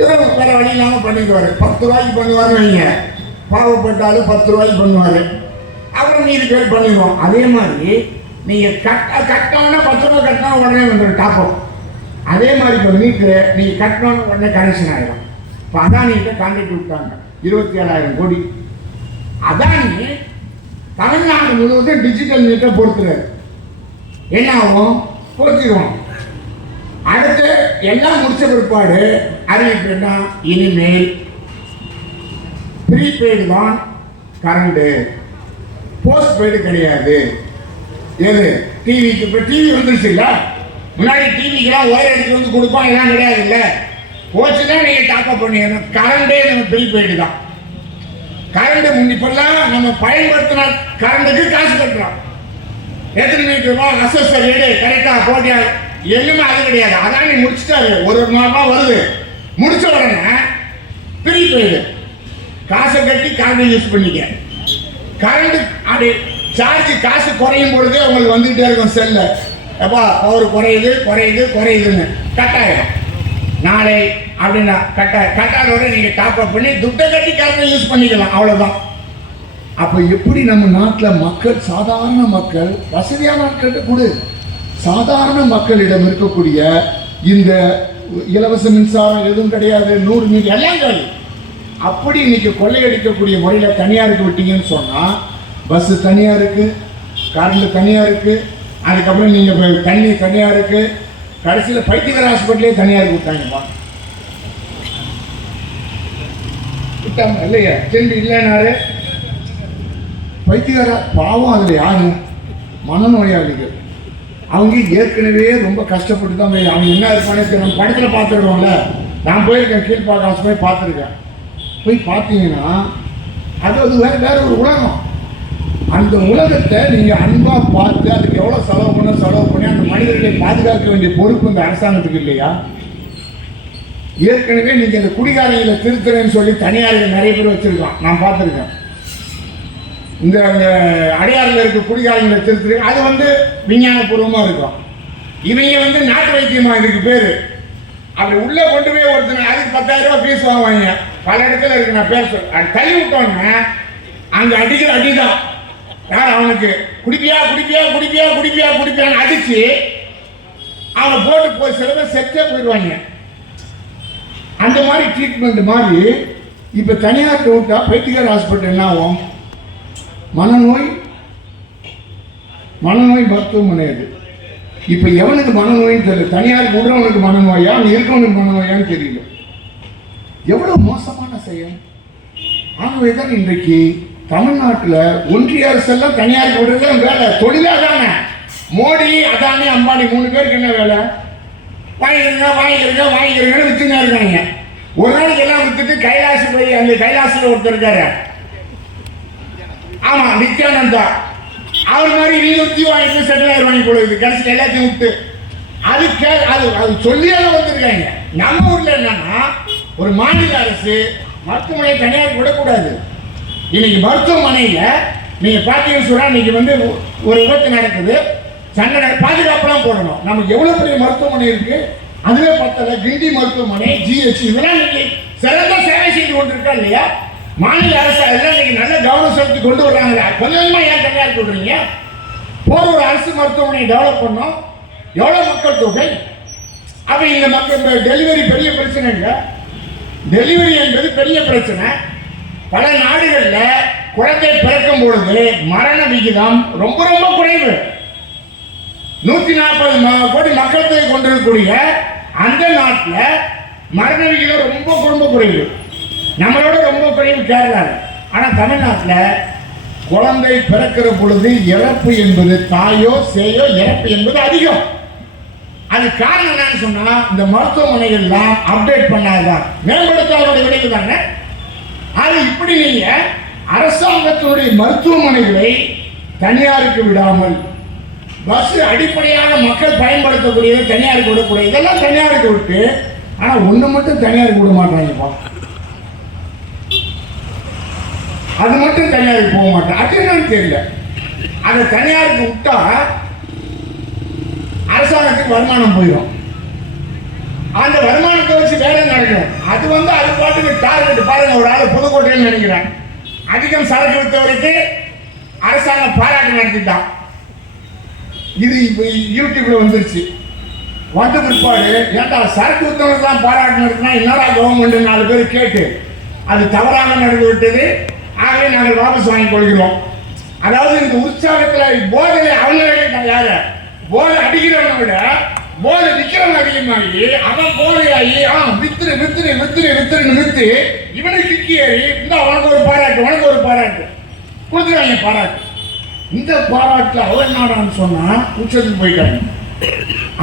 ஏதோ வேற வழி இல்லாமல் பண்ணிடுவாரு. 10 ரூபாய்க்கு பண்ணுவாரு வைங்க, பாவப்பட்டாலும் 10 ரூபாய்க்கு பண்ணுவாரு. அப்புறம் மீதி பேர் பண்ணிடுவோம். அதே மாதிரி நீங்க கட்டணும்னா 10 ரூபாய் கட்டினா உடனே வந்துடும் டாப்பம். அதே மாதிரி இப்போ மீட்ரு நீங்க கட்டணும்னு உடனே கனெக்ஷன் ஆகிடும். இப்போ அதானிகிட்ட கான்ட்ராக்ட் விட்டாங்க 27,000 கோடி. அதானி தமிழ்நாடு முழுவதும் டிஜிட்டல் மீட்டர் பொறுத்துறாரு. என்ன ஆகும்? பொறுத்திடுவோம். அடுத்து எல்லாம் முடிச்ச பிற்பாடு அறிவிப்பு என்ன? இனிமேல் ப்ரீபெய்டு தான் கரண்ட், போஸ்ட் பெய்டு கிடையாது. எது? டிவிக்கு. இப்போ டிவி வந்துருச்சு இல்ல, முன்னாடி டிவிக்கெல்லாம் ஒயர் எடுத்து வந்து கொடுப்பான், எல்லாம் கிடையாது இல்லை. போச்சுன்னா நீங்கள் டாப்அப் பண்ணிடணும். கரண்டே நம்ம ப்ரீபெய்டு தான். கரண்ட் முன்னிப்பெல்லாம் நம்ம பயன்படுத்தின கரண்ட்டுக்கு காசு கட்டுறோம். எத்தனை மீட்டருமா அசஸ்டர் வீடு கரெக்டாக போட்டியா எதுவுமே அது கிடையாது. அதான் நீ முடிச்சுட்டாரு, ஒரு மாதமா வருது. முடிச்ச உடனே ப்ரீபெய்டு காசை கட்டி கரண்ட் யூஸ் பண்ணிக்க. கரண்ட் அப்படி சார்ஜ் காசு குறையும் பொழுது உங்களுக்கு வந்துகிட்டே இருக்கும் செல்ல. எப்பா பவர் குறையுது குறையுது குறையுதுன்னு கட்டாயிடும். நாளை அப்படின்னா கட்டாதோட நீங்கள் டாப்அப் பண்ணி துட்டை கட்டி கரண்ட் யூஸ் பண்ணிக்கலாம், அவ்வளோதான். அப்போ எப்படி நம்ம நாட்டில் மக்கள், சாதாரண மக்கள், வசதியான மக்கள்கிட்ட கொடு, சாதாரண மக்களிடம் இருக்கக்கூடிய இந்த இலவச மின்சாரம் எதுவும் கிடையாது, 100 மீட்டர் எல்லாம் கிடையாது. அப்படி இன்னைக்கு கொள்ளையடிக்கக்கூடிய முறையில் தனியாருக்கு விட்டீங்கன்னு சொன்னால் பஸ்ஸு தனியாக இருக்குது, கரண்ட் தனியாக இருக்குது, அதுக்கப்புறம் நீங்கள் தண்ணி தனியாக இருக்குது, கடைசியில் பைத்தியக்கார ஹாஸ்பிட்டலே தனியாருக்கு விட்டாங்கப்பா. விட்டாங்க இல்லையா? திரும்பி இல்லைனாரு பைத்தியக்கார பாவம். அதில் யாரு? மனநோயாளிகள். அவங்க ஏற்கனவே ரொம்ப கஷ்டப்பட்டு தான் அவங்க என்ன இருப்பானே நம்ம படத்தில் பார்த்துருக்கோம்ல. நான் போயிருக்கேன், கீழ்பாக்க ஹாஸ்பிட்டல் பார்த்துருக்கேன். போய் பார்த்தீங்கன்னா அது வேற ஒரு உலகம். அந்த உலகத்தை நீங்கள் அன்பாக பார்த்து அதுக்கு எவ்வளோ செலவு பண்ணி அந்த மனிதர்களை பாதுகாக்க வேண்டிய பொறுப்பு இந்த அரசாங்கத்துக்கு இல்லையா? ஏற்கனவே நீங்கள் இந்த குடிகாரங்களை திருத்துறேன்னு சொல்லி தனியார்கள் நிறைய பேர் வச்சுருக்கோம், நான் பார்த்துருக்கேன். இந்த அடையாறில் இருக்க குடிகாரங்களை திருத்துறேன், அது விஞ்ஞானபூர்வமாக இருக்கும். இவங்க நாட்டு வைத்தியமாக இதுக்கு பேர். அப்படி உள்ளே கொண்டு போய் ஒருத்தனை அதுக்கு 10,000 ரூபா ஃபீஸ் வாங்குவாங்க. பல இடத்துல இருக்கு, நான் பேர் சொல். அது தள்ளி விட்டோன்னே அங்கே அடிக்கிற அடிதான். யார் அவனுக்கு குடிப்பியா குடிப்பியா குடிப்பியா குடிப்பியா குடிப்பியான்னு அடிச்சு அவனை போட்டு போய் சில பேர் செத்தே போயிடுவாங்க. அந்த மாதிரி ட்ரீட்மெண்ட் மாதிரி இப்போ தனியார் விட்டா பைத்தியக்கார ஹாஸ்பிட்டல் என்ன ஆகும்? மனநோய் மருத்துவமனை அது. இப்போ எவனுக்கு மனநோயின்னு தெரியல. தனியார் விடுறவனுக்கு மனநோயா, அங்கே இருக்கவனுக்கு மனநோயான்னு தெரியல. எவ்வளோ மோசமான செயல். ஆகவே தான் இன்றைக்கு தமிழ்நாட்டில் ஒன்றிய அரசெல்லாம் தனியாருக்கு விடுறது வேலை, தொழிலாக தானே. மோடி, அதானி, அம்பானி 3 பேருக்கு என்ன வேலை? வாங்கிக்கிறீங்கன்னு வித்துனா இருக்காங்க. ஒரு நாளைக்கு எல்லாம் வித்துட்டு கைலாசி போய் அந்த கைலாசில் ஒருத்தர் இருக்காரு, ஆமா நித்யானந்தா, அவர் மாதிரி நீங்க வித்தி வாங்கிட்டு செட்டில் ஆயிடுவாங்க போல இருக்குது. கடைசி எல்லாத்தையும் விட்டு அது சொல்லியால வந்திருக்காங்க. நம்ம ஊர்ல என்னன்னா ஒரு மாநில அரசு மருத்துவமனை தனியாருக்கு விடக்கூடாது. இன்னைக்கு மருத்துவமனையில் நீங்கள் பார்த்தீங்கன்னு சொன்னால் இன்னைக்கு ஒரு விபத்து நடக்குது, சண்டை பாதுகாப்புலாம் போடணும். நமக்கு எவ்வளோ பெரிய மருத்துவமனை இருக்கு, அதுவே பத்தல. கிண்டி மருத்துவமனை, ஜிஹெச், இதெல்லாம் இன்னைக்கு சிறந்த சேவை செய்து கொண்டிருக்கா இல்லையா? மாநில அரசு அதெல்லாம் இன்னைக்கு நல்ல கவனம் செலுத்தி கொண்டு வர்றாங்க. கொஞ்சமாக ஏன் தனியார் சொல்றீங்க? போற ஒரு அரசு மருத்துவமனையை டெவலப் பண்ணோம். எவ்வளோ மக்கள் தொகை? அப்போ இந்த மக்கள் டெலிவரி பெரிய பிரச்சனை இல்லை. டெலிவரி என்பது பெரிய பிரச்சனை. பல நாடுகளில் குழந்தை பிறக்கும் பொழுது மரண விகிதம் ரொம்ப ரொம்ப குறைவு. 140 கோடி மக்கள் தொகை கொண்டிருக்கக்கூடிய அந்த நாட்டில் மரண விகிதம் ரொம்ப குறைவு. நம்மளோட ரொம்ப குறைவு கேரளாவில். ஆனால் தமிழ்நாட்டில் குழந்தை பிறக்கிற பொழுது இறப்பு என்பது தாயோ சேயோ இறப்பு என்பது அதிகம். அது காரணம் என்னன்னு சொன்னா இந்த மருத்துவமனைகள்லாம் அப்டேட் பண்ணாதான், மேம்படுத்தாத விளைவு தானே. அது இப்படி நீங்க அரசாங்கத்தினுடைய மருத்துவமனைகளை தனியாருக்கு விடாமல், பஸ் அடிப்படையாக மக்கள் பயன்படுத்தக்கூடியதை தனியாருக்கு விடக்கூடிய, இதெல்லாம் தனியாருக்கு விட்டு, ஆனா ஒண்ணு மட்டும் தனியாருக்கு விட மாட்டாங்கப்பா. அது மட்டும் தனியாருக்கு போக மாட்டேன். அது என்னன்னு தெரியல. அதை தனியாருக்கு விட்டா அரசாங்கத்துக்கு வருமானம் போயிடும். அந்த வருமானத்தை வச்சு வேலை நடக்கும். அது அது பாட்டுக்கு டார்கெட் பாருங்க. ஒரு ஆள் புதுக்கோட்டையில் நினைக்கிறேன், அதிகம் சரக்கு வித்தவருக்கு அரசாங்கம் பாராட்டு நடத்திட்டான். இது இப்போ யூடியூப்ல வந்துருச்சு. வந்த பிற்பாடு ஏன்டா சரக்கு வித்தவனுக்கு தான் பாராட்டு நடத்தினா என்னடா கவர்மெண்ட் 4 பேர் கேட்டு அது தவறாக நடந்து விட்டது, ஆகவே நாங்கள் வாபஸ் வாங்கிக் கொள்கிறோம். அதாவது இந்த உற்சாகத்துல போதையில அவங்க யாரு போதை அடிக்கிறவனை விட போதை விற்கிறவன் அதிகமாகி அவன் போதையாகி வித்துரு வித்துரு வித்துரு வித்துருன்னு வித்து இவனை கிக்கி ஏறி இந்த உனக்கு ஒரு பாராட்டு கொடுத்துருவாங்க பாராட்டு. இந்த பாராட்டுல அவன் என்னடான்னு சொன்னா உச்சத்துக்கு போயிட்டாங்க.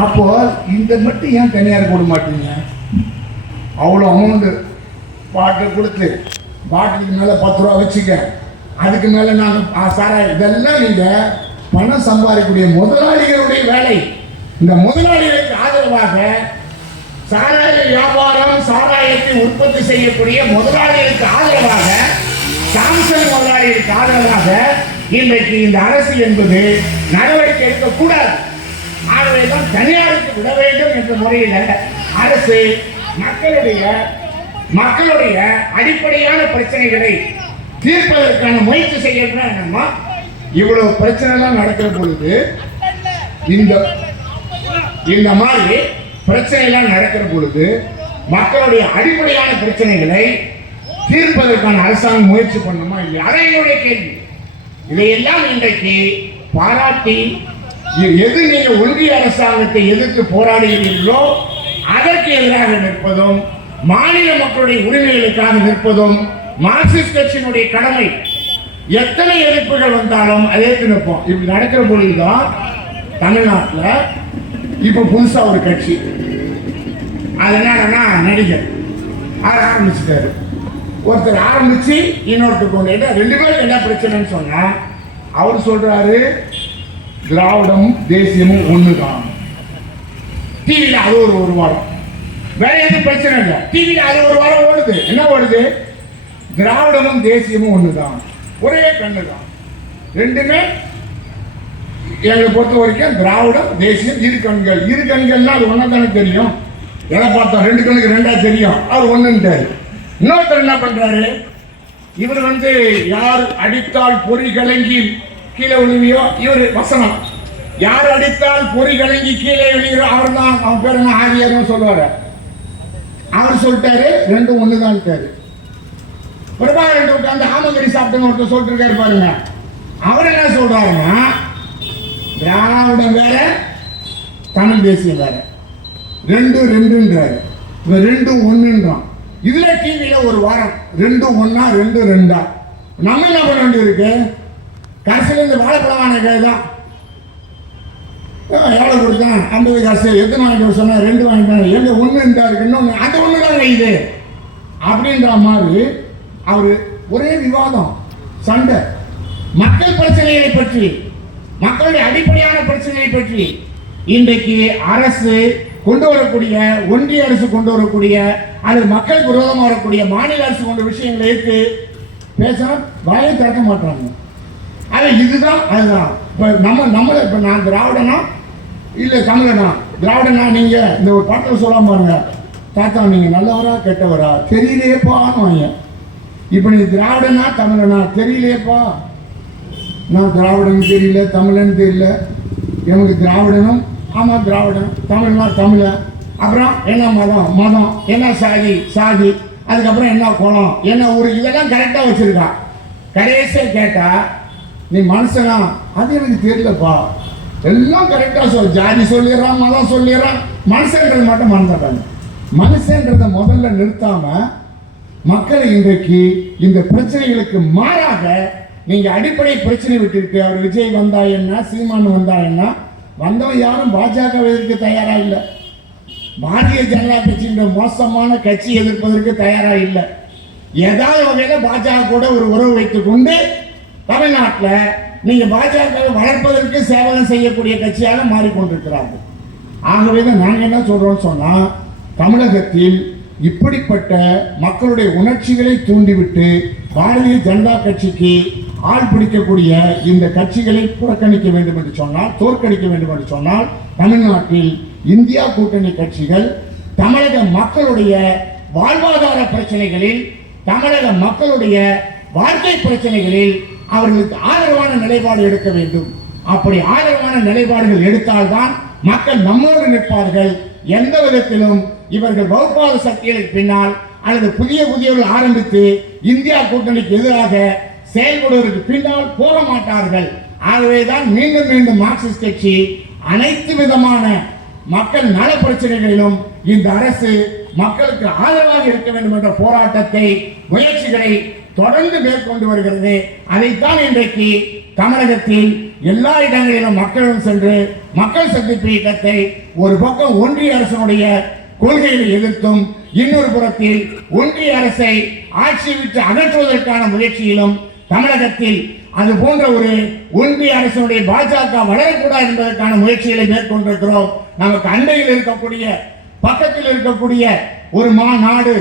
அப்போ இந்த மட்டும் ஏன் தனியார் போட மாட்டீங்க? அவ்வளோ அமௌண்ட் பாட்டு கொடுத்து பாட்டுக்கு மேலே 10 ரூபா வச்சுக்க, அதுக்கு மேலே நாங்கள் சாரா இதெல்லாம் நீங்கள் பணம் சம்பாதிக்கக்கூடிய முதலாளிகளுடைய வேலை. இந்த முதலாளிகளுக்கு ஆதரவாக சாராய வியாபாரம் சாராயத்தை உற்பத்தி செய்யக்கூடிய முதலாளிகளுக்கு ஆதரவாக சாம்சங் முதலாளிகளுக்கு ஆதரவாக இன்றைக்கு இந்த அரசு என்பது நடவடிக்கை எடுக்கக்கூடாது. ஆகவேதான் தனியாருக்கு விட வேண்டும் என்ற முறையில் அரசு மக்களுடைய அடிப்படையான பிரச்சனைகளை தீர்ப்பதற்கான முயற்சி செய்யணும். என்னன்னா இவ்வளவு பிரச்சனை எல்லாம் நடக்கிற பொழுது இந்த மாதிரி பிரச்சனை எல்லாம் நடக்கிற பொழுது மக்களுடைய அடிப்படையான பிரச்சனைகளை தீர்ப்பதற்கான அரசாங்கம் முயற்சி பண்ணணுமா இல்லையா? அதை என்னுடைய கேள்வி. இதையெல்லாம் இன்றைக்கு பாராட்டி எது நீங்க ஒன்றிய அரசாங்கத்தை எதிர்த்து போராடுகிறீர்களோ அதற்கு எதிராக நிற்பதும் மாநில மக்களுடைய உரிமைகளுக்காக நிற்பதும் மார்க்சிஸ்ட் கட்சியினுடைய கடமை. எத்தனை எதிர்ப்புகள் வந்தாலும் அதற்கு நிற்போம். இப்படி நடக்கிற பொழுதுதான் தமிழ்நாட்டில் இப்ப புதுசா ஒரு கட்சி அது என்னன்னா நடிகர் ஆரம்பிச்சுட்டாரு. ஒருத்தர் ஆரம்பிச்சு இன்னொருத்தர் கொண்டு 2 பேருக்கு என்ன பிரச்சனைன்னு சொன்னா அவர் சொல்றாரு திராவிடம் தேசியமும் ஒண்ணுதான். டிவியில அது ஒரு வாரம் வேற எதுவும் பிரச்சனை இல்லை. டிவியில அது ஒரு வாரம் ஓடுது. என்ன ஓடுது? திராவிடமும் தேசியமும் ஒண்ணுதான், ஒரே கண்ணுதான். ரெண்டுமே எங்களை பொறுத்த வரைக்கும் திராவிடம் தேசியம் இரு கண்கள்னா அது ஒன்னா தானே தெரியும். எதை பார்த்தோம் 2 கண்ணுக்கு 2ஆ தெரியும். அவர் ஒண்ணுன்ட்டாரு. இன்னொருத்தர் என்ன பண்றாரு? இவர் யார் அடித்தால் பொறி கலங்கி கீழே விழுவியோ இவர் வசனம், யார் அடித்தால் பொறி கலங்கி கீழே விழுகிறோ அவர் தான், அவன் பேர் என்ன ஆதியாரும் சொல்லுவாரு. அவர் சொல்லிட்டாரு 2 ஒண்ணுதான். பிரபாகரன் உட்கார்ந்து ஆமகரி சாப்பிட்டு ஒருத்தர் சொல்லிட்டு இருக்காரு பாருங்க. அவர் என்ன சொல்றாருன்னா திராவிடம் வேற தமிழ் தேசியம் வேற, 2 இவன் 2 ஒண்ணுன்றான். இதுல டிவியில ஒரு வாரம் 2 ஒண்ணா 2 2ஆ. நம்ம என்ன பண்ண வேண்டியது இருக்கு? கடைசியில் இந்த வாழைப்பழம் வாங்கிதான் எவ்வளவு கொடுத்தேன் 50 காசு. எத்தனை வாங்கிட்டு சொன்னா 2 வாங்கிட்டாங்க. எங்க 1 இருக்கு இன்னொன்னு அந்த 1 தாங்க இது அப்படின்ற மாதிரி அவரு ஒரே விவாதம் சண்டை. மக்கள் பிரச்சனைகளை பற்றி, மக்களுடைய அடிப்படையான பிரச்சனைகளை பற்றி இன்றைக்கு அரசு கொண்டு வரக்கூடிய, ஒன்றிய அரசு கொண்டு வரக்கூடிய அல்லது மக்களுக்கு விரோதமாக வரக்கூடிய மாநில அரசு கொண்ட விஷயங்களை எடுத்து பேசணும் வாயை திறக்க மாட்டாங்க. அது இதுதான் அதுதான். இப்போ நான் திராவிடனா இல்லை தமிழனா? திராவிடனா நீங்க இந்த ஒரு பாட்டில் சொல்லாம பாருங்க, தாத்தா நீங்க நல்லவரா கெட்டவரா தெரியலையேப்பான்னு வாங்க. இப்போ நீ திராவிடனா தமிழனா தெரியலையேப்பா. நான் திராவிடன் தெரியல, தமிழன் தெரியல. எனக்கு திராவிடனும் ஆமா திராவிடன், தமிழ்னா தமிழன். அப்புறம் என்ன மதம், என்ன சாதி, அதுக்கப்புறம் என்ன குளம், என்ன ஊர், இதெல்லாம் கரெக்டா வச்சிருக்கா. கடைசியா கேட்டா நீ மனுஷனா? அது எனக்கு தெரியலப்பா. எல்லாம் கரெக்டா ஜாதி சொல்லிடுறான், மதம் சொல்லிடுறான், மனுஷன்றது மட்டும் மறந்துட்டாங்க. மனுஷன்றதை முதல்ல நிறுத்தாம மக்களை இன்றைக்கு இந்த பிரச்சனைகளுக்கு மாறாக நீங்க அடிப்படை பிரச்சனை விட்டுருக்கு. அவர் விஜய் வந்தா என்ன, சீமான் வந்தா என்ன, வந்தவன் யாரும் பாஜக எதிர்க்க தயாரா இல்லை. பாரதிய ஜனதா கட்சியின் மோசமான கட்சி எதிர்ப்பதற்கு தயாரா இல்லை. ஏதாவது வகையில பாஜக கூட ஒரு உறவு வைத்துக் கொண்டு தமிழ்நாட்டில் நீங்க பாஜக வளர்ப்பதற்கு சேவகம் செய்யக்கூடிய கட்சியாக மாறிக்கொண்டிருக்கிறார்கள். ஆகவேதான் நாங்க என்ன சொல்றோம் சொன்னா தமிழகத்தில் இப்படிப்பட்ட மக்களுடைய உணர்ச்சிகளை தூண்டிவிட்டு பாரதிய ஜனதா கட்சிக்கு ஆள் பிடிக்கக்கூடிய இந்த கட்சிகளை புறக்கணிக்க வேண்டும் என்று சொன்னால், தோற்கடிக்க வேண்டும் என்று சொன்னால் தமிழ்நாட்டில் இந்தியா கூட்டணி கட்சிகள் தமிழக மக்களுடைய வாழ்வாதார பிரச்சனைகளில், தமிழக மக்களுடைய வாழ்க்கை பிரச்சனைகளில் அவர்களுக்கு ஆதரவான நிலைப்பாடு எடுக்க வேண்டும். அப்படி ஆதரவான நிலைப்பாடுகள் எடுத்தால்தான் மக்கள் நம்மோடு நிற்பார்கள். எந்த விதத்திலும் இவர்கள் வகுப்பாத சக்திகளுக்கு பின்னால் அல்லது புதியவர்கள் ஆரம்பித்து இந்தியா கூட்டணிக்கு எதிராக செயல்படுவதற்கு பின்னால் போக மாட்டார்கள். ஆகவேதான் மீண்டும் மீண்டும் மார்க்சிஸ்ட் கட்சி அனைத்து விதமான மக்கள் நல பிரச்சனைகளிலும் இந்த அரசு மக்களுக்கு ஆதரவாக இருக்க வேண்டும் என்ற போராட்டத்தை, முயற்சிகளை தொடர்ந்து மேற்கொண்டு வருகிறது. அதைத்தான் இன்றைக்கு தமிழகத்தில் எல்லா இடங்களிலும் மக்களும் சென்று மக்கள் சந்திப்பு இயக்கத்தை ஒரு பக்கம் ஒன்றிய அரசுடைய கொள்கையை எதிர்த்தும், இன்னொரு புறத்தில் ஒன்றிய அரசை ஆட்சி விட்டு அகற்றுவதற்கான முயற்சியிலும் தமிழகத்தில் அது போன்ற ஒரு ஒன்றிய அரசுடைய பாஜக வளரக்கூடாது என்பதற்கான முயற்சிகளை மேற்கொண்டிருக்கிறோம். நமக்கு அண்டையில் இருக்கக்கூடிய, பக்கத்தில் இருக்கக்கூடிய ஒரு நாடு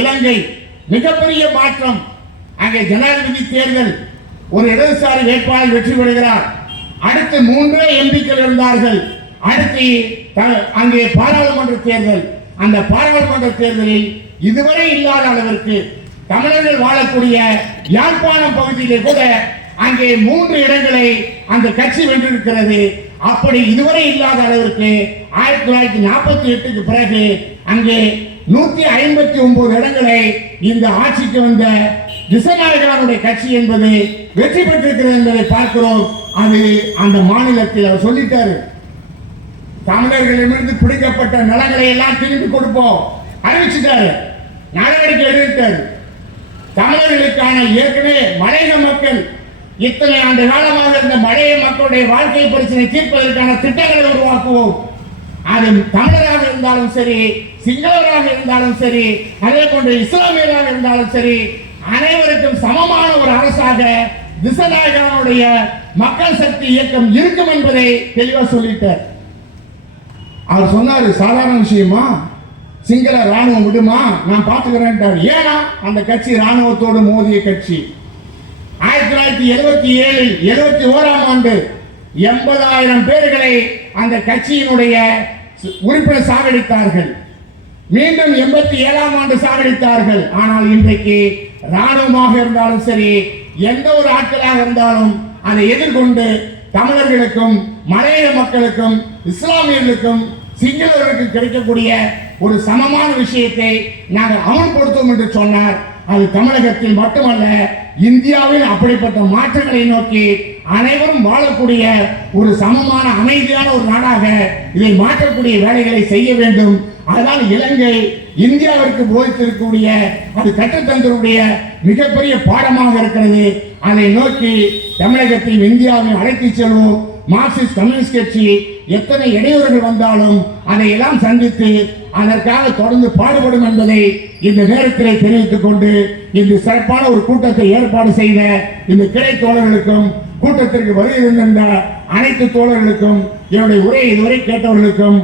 இலங்கை, மிகப்பெரிய மாற்றம். அங்கே ஜனாதிபதி தேர்தல், ஒரு இடதுசாரி வேட்பாளர் வெற்றி பெறுகிறார். அடுத்து 3 எம்பிக்கள் இருந்தார்கள். அடுத்து அங்கே பாராளுமன்ற தேர்தல். அந்த பாராளுமன்ற தேர்தலில் இதுவரை இல்லாத அளவிற்கு தமிழர்கள் வாழக்கூடிய யாழ்ப்பாணம் பகுதியிலே கூட அங்கே 3 இடங்களை அந்த கட்சி வென்றிருக்கிறது. அப்படி இதுவரை இல்லாத அளவிற்கு 1948க்கு பிறகு அங்கே 159 இடங்களை இந்த ஆட்சிக்கு வந்த திசநாயகனுடைய கட்சி என்பது வெற்றி பெற்றிருக்கிறது என்பதை பார்க்கிறோம். அது அந்த மாநிலத்தில் அவர் சொல்லிட்டாரு, தமிழர்களிடமிருந்து பிடிக்கப்பட்ட நிலங்களை எல்லாம் திருப்பி கொடுப்போம் அறிவிச்சுட்டாரு, நடவடிக்கை எடுத்தாரு. தமிழர்களுக்கான ஏற்கனவே மலையக மக்கள் இத்தனை ஆண்டு காலமாக இருந்த மலைய மக்களுடைய வாழ்க்கை பிரச்சனை தீர்ப்பதற்கான திட்டங்களை உருவாக்குவோம். அது தமிழராக இருந்தாலும் சரி, சிங்களவராக இருந்தாலும் சரி, அதே போன்று இஸ்லாமியராக இருந்தாலும் சரி, அனைவருக்கும் சமமான ஒரு அரசாக திசநாயகனுடைய மக்கள் சக்தி இயக்கம் இருக்கும் என்பதை தெளிவாக சொல்லிட்டார். அவர் சொன்னாரு, சாதாரண விஷயமா, சிங்கள ராணுவம் விடுமா, நான் பார்த்துக்கிறேன். ஏன்னா அந்த கட்சி ராணுவத்தோடு மோதிய கட்சி. 1977 71ஆம் ஆண்டு 80,000 பேர்களை அந்த கட்சியினுடைய உறுப்பினர் சாகடித்தார்கள். மீண்டும் 87ஆம் ஆண்டு சாகடித்தார்கள். ஆனால் இன்றைக்கு ராணுவமாக இருந்தாலும் சரி, எந்த ஒரு ஆட்களாக இருந்தாலும் அதை எதிர்கொண்டு தமிழர்களுக்கும், மலைய மக்களுக்கும், இஸ்லாமியர்களுக்கும், சிங்களவர்களுக்கு கிடைக்கக்கூடிய ஒரு சமமான விஷயத்தை நாங்கள் அமல்படுத்துவோம் என்று சொன்னார். அது தமிழகத்தில் மட்டுமல்ல, இந்தியாவில் அப்படிப்பட்ட மாற்றங்களை நோக்கி அனைவரும் வாழக்கூடிய ஒரு சமமான அமைதியான ஒரு நாடாக இதை மாற்றக்கூடிய வேலைகளை செய்ய வேண்டும். அதனால் இலங்கை இந்தியாவிற்கு போதித்திருக்கக்கூடிய, அது கற்றுத்தந்தருடைய மிகப்பெரிய பாடமாக இருக்கிறது. அதை நோக்கி தமிழகத்தையும் இந்தியாவையும் அழைத்து செல்வோம். மார்க்சிஸ்ட் கம்யூனிஸ்ட் கட்சி எத்தனை இடையூறுகள் வந்தாலும் அதையெல்லாம் சந்தித்து அதற்காக தொடர்ந்து பாடுபடும் என்பதை இந்த நேரத்தில் தெரிவித்துக் கொண்டு, இந்த சிறப்பான ஒரு கூட்டத்தை ஏற்பாடு செய்த இந்த கிளை தோழர்களுக்கும், கூட்டத்திற்கு வருகை தந்த அனைத்து தோழர்களுக்கும், என்னுடைய உரையை இதுவரை கேட்டவர்களுக்கும்